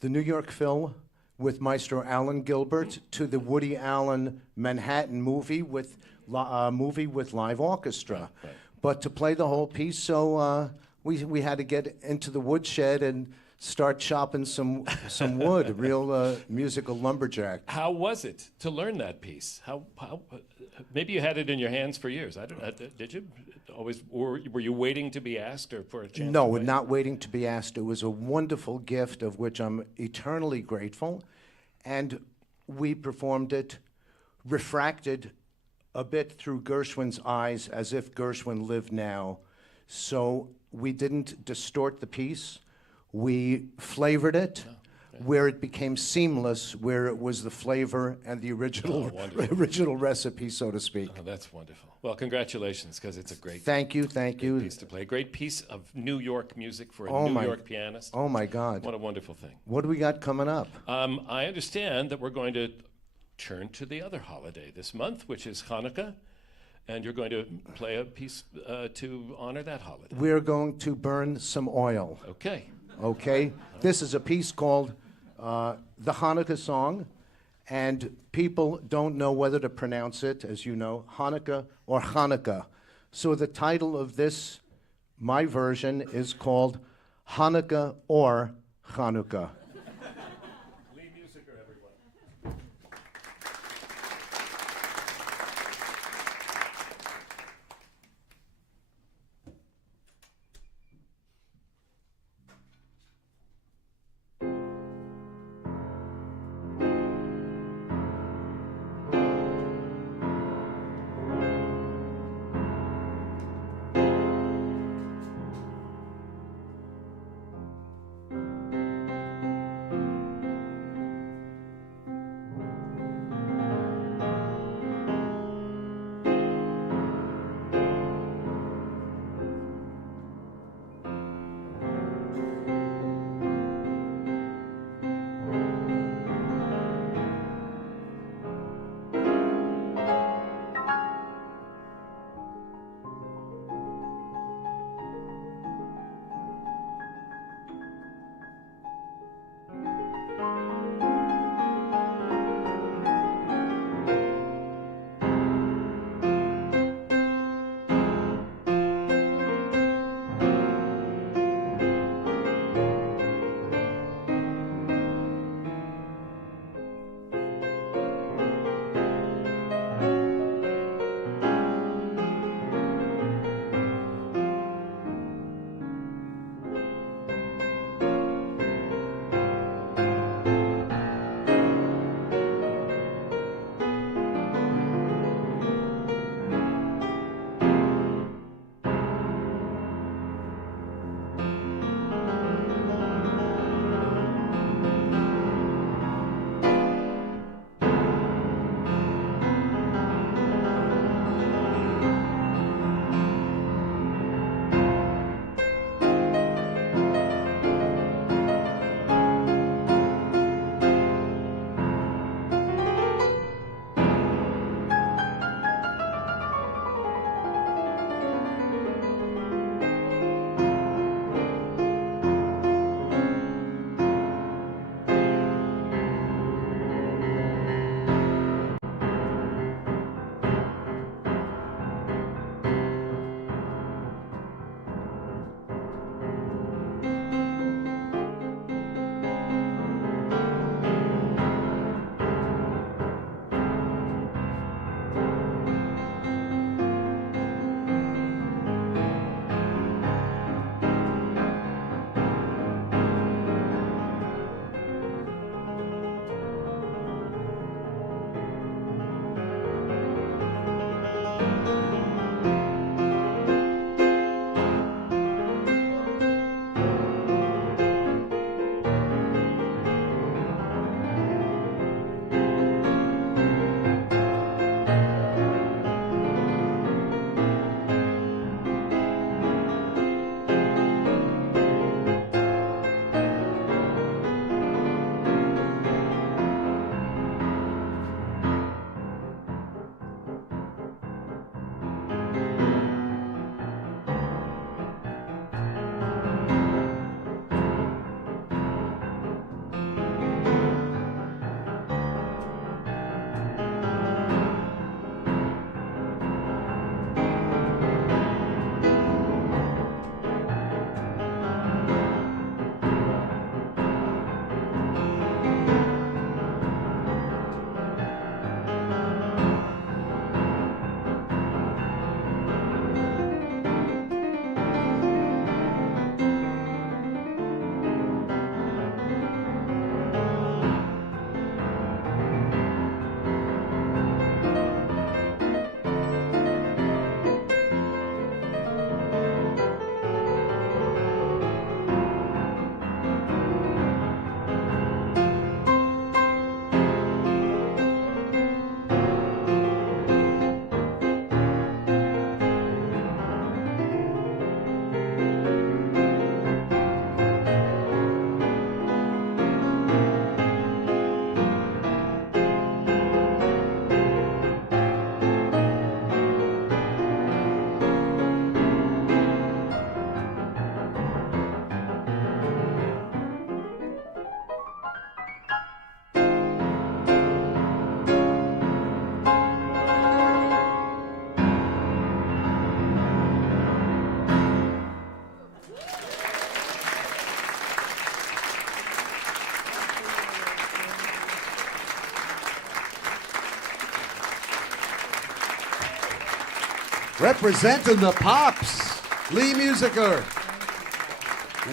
the New York Phil, with Maestro Alan Gilbert, to the Woody Allen Manhattan movie with live orchestra. Right. But to play the whole piece, so we had to get into the woodshed and start chopping some wood, a real musical lumberjack. How was it to learn that piece? How maybe you had it in your hands for years. I don't. Did you always, or were you waiting to be asked, or for a chance? No, to play? not waiting to be asked. It was a wonderful gift of which I'm eternally grateful. And we performed it, refracted a bit through Gershwin's eyes, as if Gershwin lived now. So we didn't distort the piece. We flavored it where it became seamless, where it was the flavor and the original recipe, so to speak. Oh, that's wonderful. Well, congratulations, because it's a great Thank you. piece to play. A great piece of New York music for a New York pianist. Oh, my God. What a wonderful thing. What do we got coming up? I understand that we're going to turn to the other holiday this month, which is Hanukkah, and you're going to play a piece to honor that holiday. We're going to burn some oil. Okay. Okay? This is a piece called the Hanukkah song, and people don't know whether to pronounce it, as you know, Hanukkah or Hanukkah. So the title of this, my version, is called Hanukkah or Hanukkah. Lead music, everyone. Representing the Pops, Lee Musiker.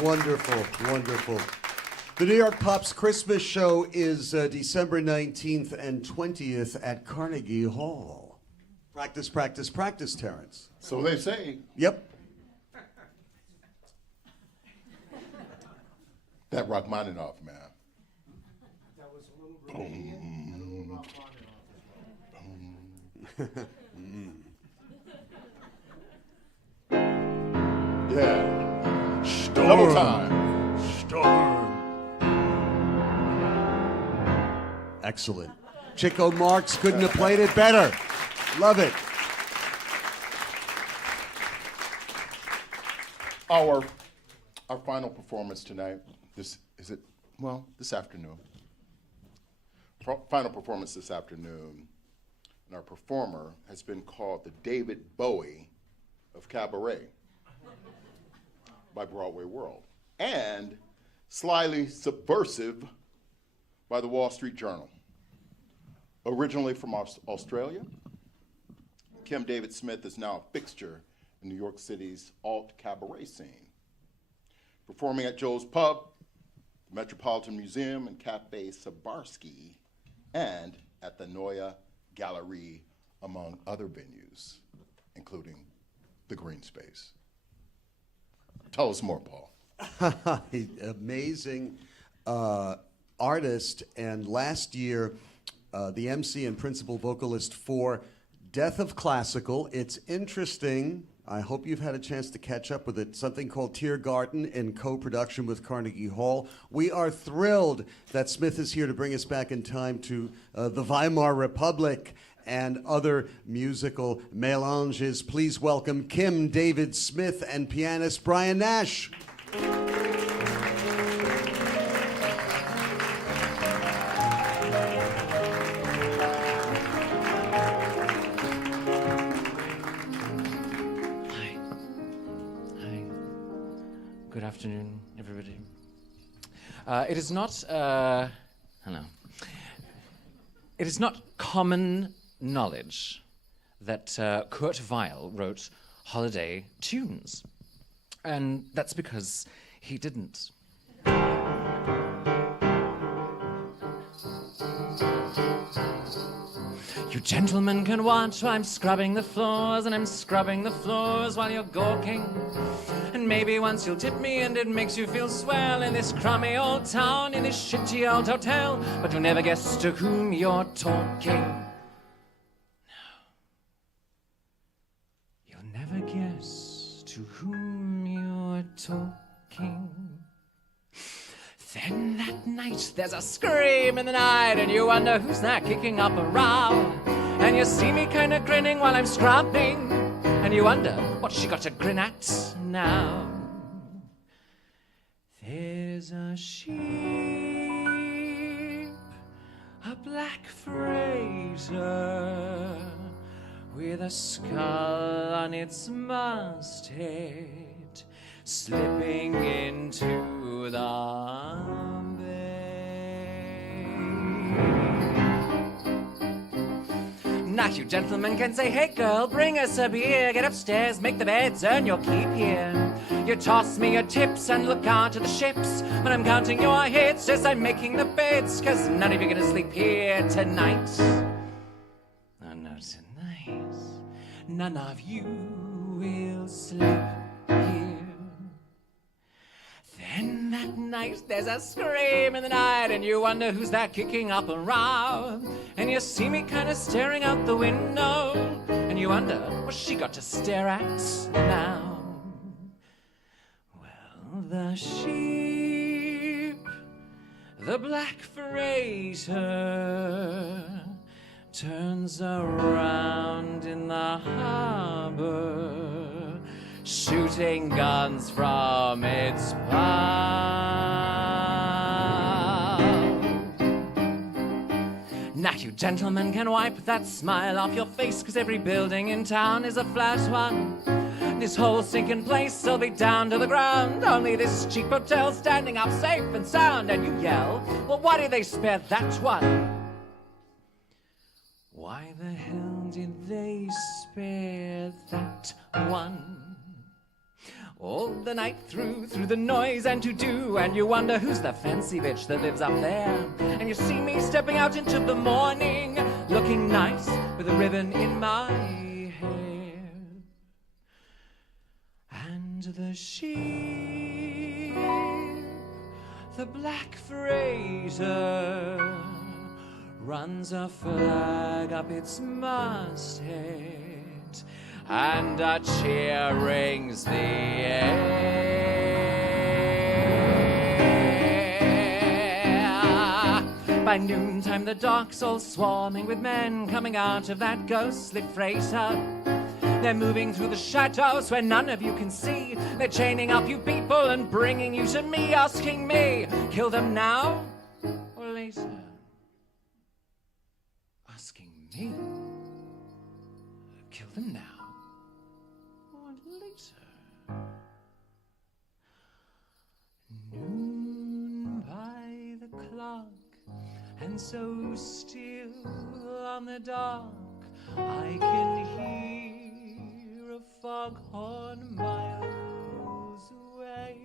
Wonderful, wonderful. The New York Pops Christmas show is December 19th and 20th at Carnegie Hall. Practice, practice, practice, Terrence. So they say. Yep. That Rachmaninoff, man. That was a little Yeah. Double time. Storm. Excellent. Chico Marx couldn't have played it better. Love it. Our final performance tonight, this afternoon. Final performance this afternoon, and our performer has been called the David Bowie of cabaret by Broadway World, and slyly subversive by the Wall Street Journal. Originally from Australia, Kim David Smith is now a fixture in New York City's alt cabaret scene, performing at Joe's Pub, the Metropolitan Museum and Cafe Sabarsky, and at the Neue Galerie, among other venues, including the Green Space. Tell us more, Paul. Amazing artist, and last year, the MC and principal vocalist for Death of Classical. It's interesting. I hope you've had a chance to catch up with it. Something called Tiergarten in co-production with Carnegie Hall. We are thrilled that Smith is here to bring us back in time to the Weimar Republic and other musical mélanges. Please welcome Kim David Smith and pianist Brian Nash. Good afternoon, everybody. It is not, hello. It is not common knowledge that Kurt Weill wrote holiday tunes. And that's because he didn't. You gentlemen can watch while I'm scrubbing the floors, and I'm scrubbing the floors while you're gawking. And maybe once you'll tip me and it makes you feel swell in this crummy old town, in this shitty old hotel, but you'll never guess to whom you're talking. No. You'll never guess to whom you're talking. Then that night there's a scream in the night, and you wonder who's that kicking up a row. And you see me kind of grinning while I'm scrubbing, and you wonder what she got to grin at now. There's a sheep, a black freighter, with a skull on its masthead, slipping into the bay. Now you gentlemen can say, hey girl, bring us a beer, get upstairs, make the beds, earn your keep here. You toss me your tips and look out to the ships, when I'm counting your hits as I'm making the beds, 'cause none of you are gonna sleep here tonight. Oh no, tonight, none of you will sleep here. Then that night there's a scream in the night, and you wonder who's that kicking up a row. And you see me kind of staring out the window, and you wonder what's she got to stare at now. Well, the sheep, the black freighter, turns around in the harbor, shooting guns from its bow. Now you gentlemen can wipe that smile off your face, 'cause every building in town is a flat one. This whole sinking place will be down to the ground, only this cheap hotel standing up safe and sound. And you yell, well, why did they spare that one? Why the hell did they spare spare that one. All the night through the noise and to-do, and you wonder who's the fancy bitch that lives up there. And you see me stepping out into the morning, looking nice with a ribbon in my hair. And the sheep, the black freighter, runs a flag up its masthead, and a cheer rings the air. By noontime the dock's all swarming with men coming out of that ghostly freighter. They're moving through the shadows where none of you can see. They're chaining up you people and bringing you to me, asking me, kill them now or later? Asking me, kill them now or later? Noon by the clock, and so still on the dock, I can hear a foghorn miles away.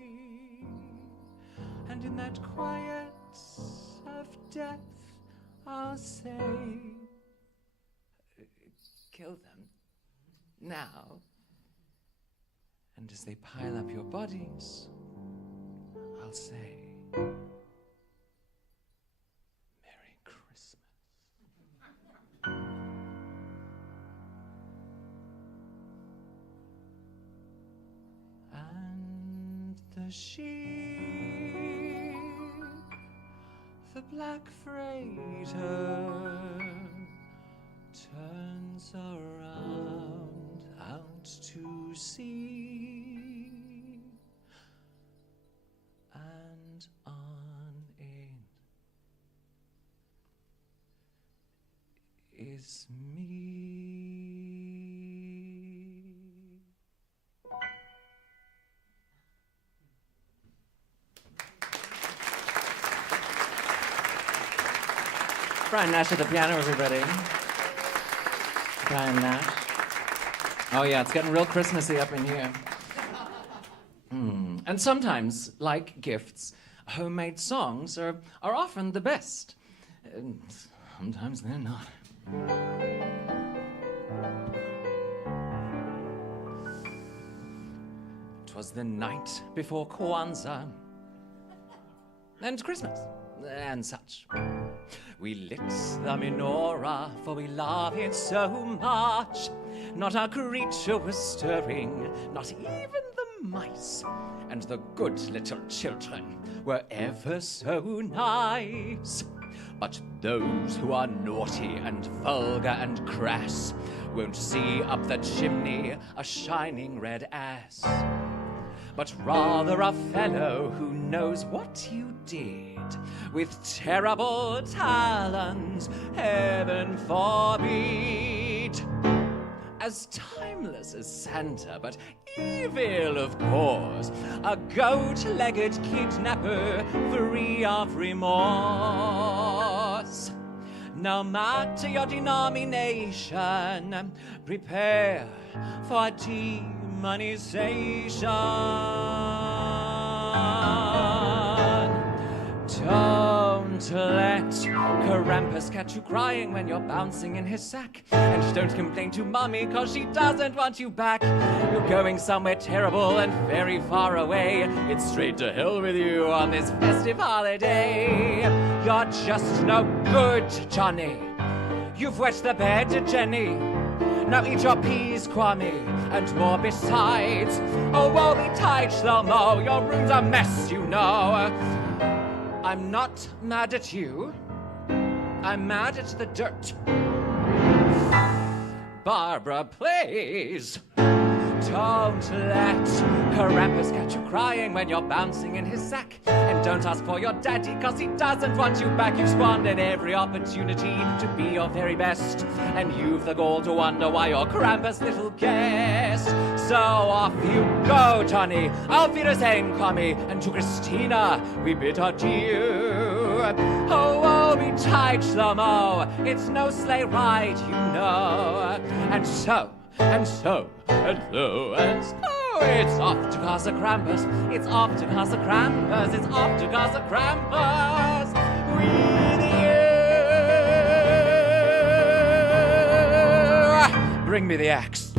And in that quiet of death, I'll say, kill them now. And as they pile up your bodies, I'll say, Merry Christmas. And the sheep, the black freighter, turns around out to sea, and on it is me. Brian Nash at the piano, everybody. Brian Nash. Oh yeah, it's getting real Christmassy up in here. And sometimes, like gifts, homemade songs are often the best. And sometimes they're not. 'Twas the night before Kwanzaa and Christmas and such. We lit the menorah, for we love it so much. Not a creature was stirring, not even the mice. And the good little children were ever so nice. But those who are naughty and vulgar and crass won't see up the chimney a shining red ass, but rather a fellow who knows what you did with terrible talons, heaven forbid. As timeless as Santa, but evil, of course, a goat-legged kidnapper free of remorse. No matter your denomination, prepare for demonization. Don't let Krampus catch you crying when you're bouncing in his sack. And don't complain to Mummy, 'cause she doesn't want you back. You're going somewhere terrible and very far away. It's straight to hell with you on this festive holiday. You're just no good, Johnny. You've wet the bed, Jenny. Now eat your peas, Kwame, and more besides. Oh, woe betide, Shlomo, your room's a mess, you know. I'm not mad at you. I'm mad at the dirt. Barbara, please. Don't let Krampus catch you crying when you're bouncing in his sack. And don't ask for your daddy, 'cause he doesn't want you back. You've squandered every opportunity to be your very best. And you've the gall to wonder why you're Krampus' little guest. So off you go, Johnny. Auf Wiedersehen, Kwame. And to Christina, we bid adieu. Oh, woe betide, Shlomo. It's no sleigh ride, you know. And so, And so, it's off to Casa Krampus. It's off to Casa Krampus. It's off to Casa Krampus. With you. Bring me the axe.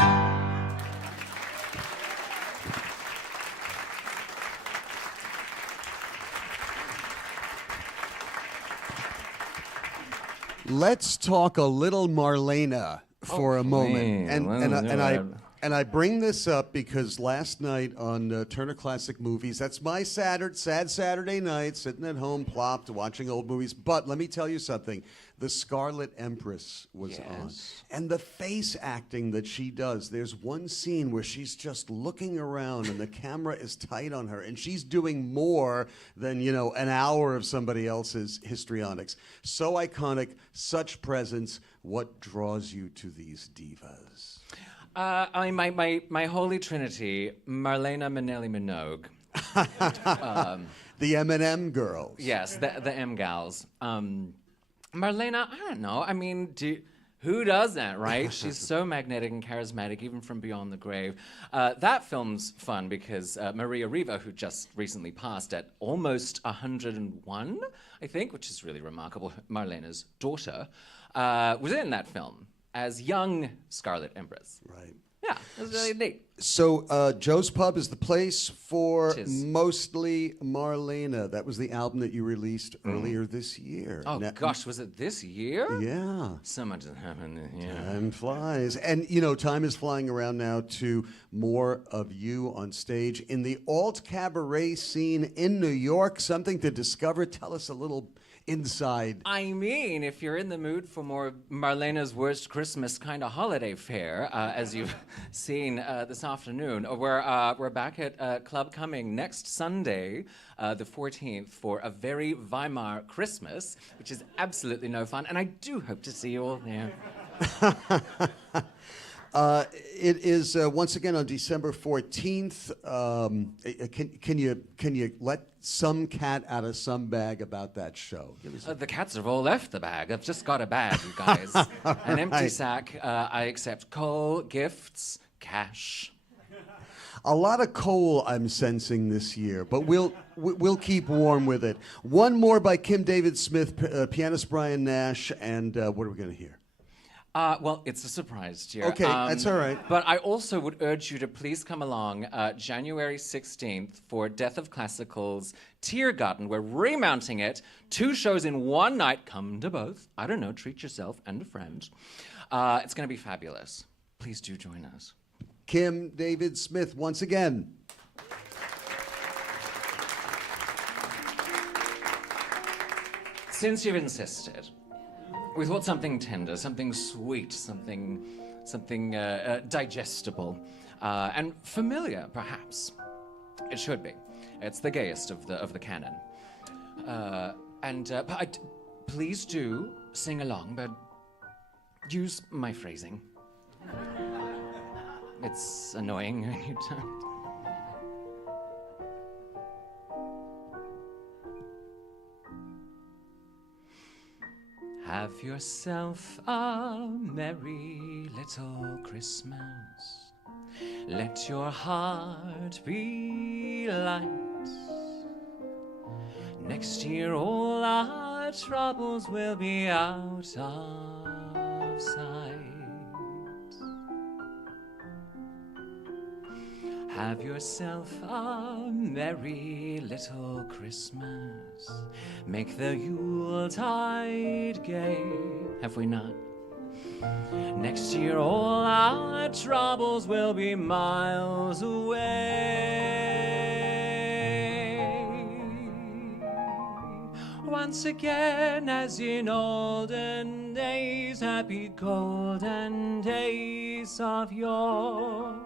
Let's talk a little Marlene for a moment. And I bring this up because last night on Turner Classic Movies, that's my sad Saturday night, sitting at home, plopped, watching old movies. But let me tell you something. The Scarlet Empress was on. And the face acting that she does, there's one scene where she's just looking around and the camera is tight on her, and she's doing more than, you know, an hour of somebody else's histrionics. So iconic, such presence. What draws you to these divas? My holy trinity, Marlena Manelli Minogue. The M&M girls. Yes, the M gals. Marlena, I don't know. I mean, who does that, right? She's so magnetic and charismatic, even from beyond the grave. That film's fun because Maria Riva, who just recently passed at almost 101, I think, which is really remarkable, Marlena's daughter, was in that film as young Scarlet Empress. Right. Yeah, it was really neat. So Joe's Pub is the place for Mostly Marlena. That was the album that you released earlier this year. Oh, gosh, was it this year? Yeah. So much has happened this year. Time flies. And, you know, time is flying around now to more of you on stage in the alt cabaret scene in New York. Something to discover. Tell us a little inside. I mean, if you're in the mood for more Marlena's Worst Christmas kind of holiday fare, as you've seen this afternoon, we're back at Club Cumming next Sunday, the 14th, for a Wery Weimar Christmas, which is absolutely no fun, and I do hope to see you all there. It is once again on December 14th. Can you let some cat out of some bag about that show? The cats have all left the bag. I've just got a bag, you guys. An empty sack. I accept coal, gifts, cash. A lot of coal I'm sensing this year, but we'll keep warm with it. One more by Kim David Smith, pianist Brian Nash, and what are we going to hear? Well, it's a surprise, dear. Okay, that's all right. But I also would urge you to please come along January 16th for Death of Classical's Tiergarten. We're remounting it. 2 shows in one night. Come to both. I don't know, treat yourself and a friend. It's going to be fabulous. Please do join us. Kim David Smith, once again. Since you've insisted, we thought something tender, something sweet, something digestible, and familiar, perhaps. It should be. It's the gayest of the canon. Please do sing along, but use my phrasing. It's annoying when you don't. Have yourself a merry little Christmas. Let your heart be light. Next year all our troubles will be out of sight. Have yourself a merry little Christmas. Make the Yuletide gay. Have we not? Next year all our troubles will be miles away. Once again, as in olden days, happy golden days of yore.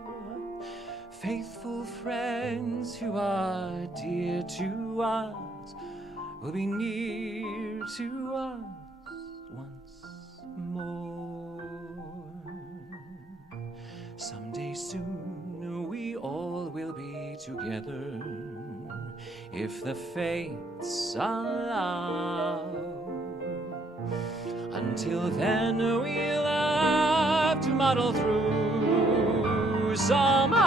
Faithful friends who are dear to us will be near to us once more. Someday soon we all will be together, if the fates allow. Until then we'll have to muddle through you somehow.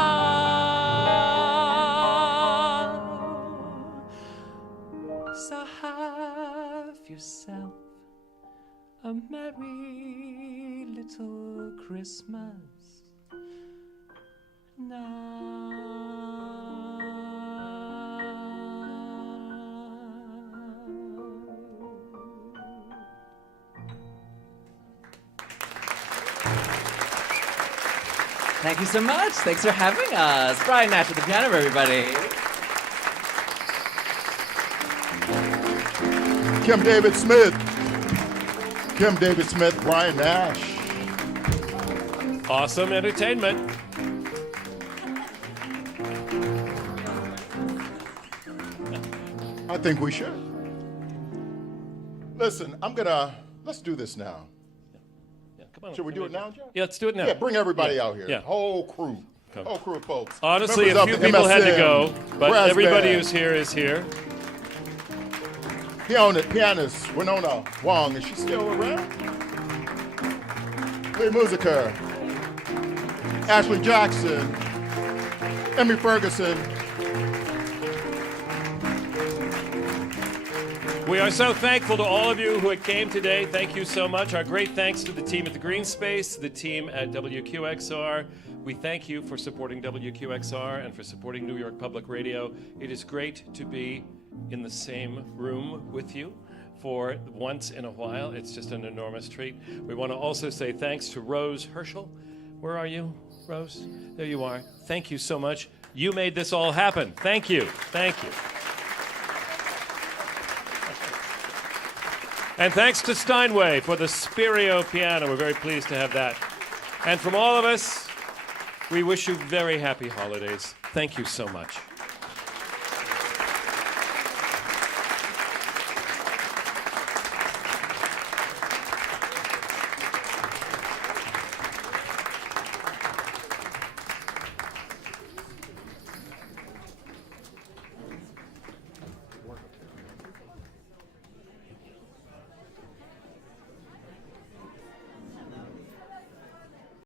So have yourself a merry little Christmas now. Thank you so much. Thanks for having us. Brian Nash at the piano, everybody. Kim David Smith. Kim David Smith, Brian Nash. Awesome entertainment. I think we should. Listen, let's do this now. Yeah, come on. Should we do it now, Jeff? Yeah, let's do it now. Yeah, bring everybody out here. Yeah. Whole crew. Come. Whole crew of folks. Honestly, Members a few of the people had to MSM, go, but brass everybody band, who's here is here. Pianist Winona Wong, is she still around? Lee Musiker, Ashley Jackson, Emmy Ferguson. We are so thankful to all of you who came today. Thank you so much. Our great thanks to the team at the Greene Space, the team at WQXR. We thank you for supporting WQXR and for supporting New York Public Radio. It is great to be in the same room with you for once in a while. It's just an enormous treat. We want to also say thanks to Rose Herschel. Where are you, Rose? There you are. Thank you so much. You made this all happen. Thank you. Thank you. And thanks to Steinway for the Spirio piano. We're very pleased to have that. And from all of us, we wish you very happy holidays. Thank you so much.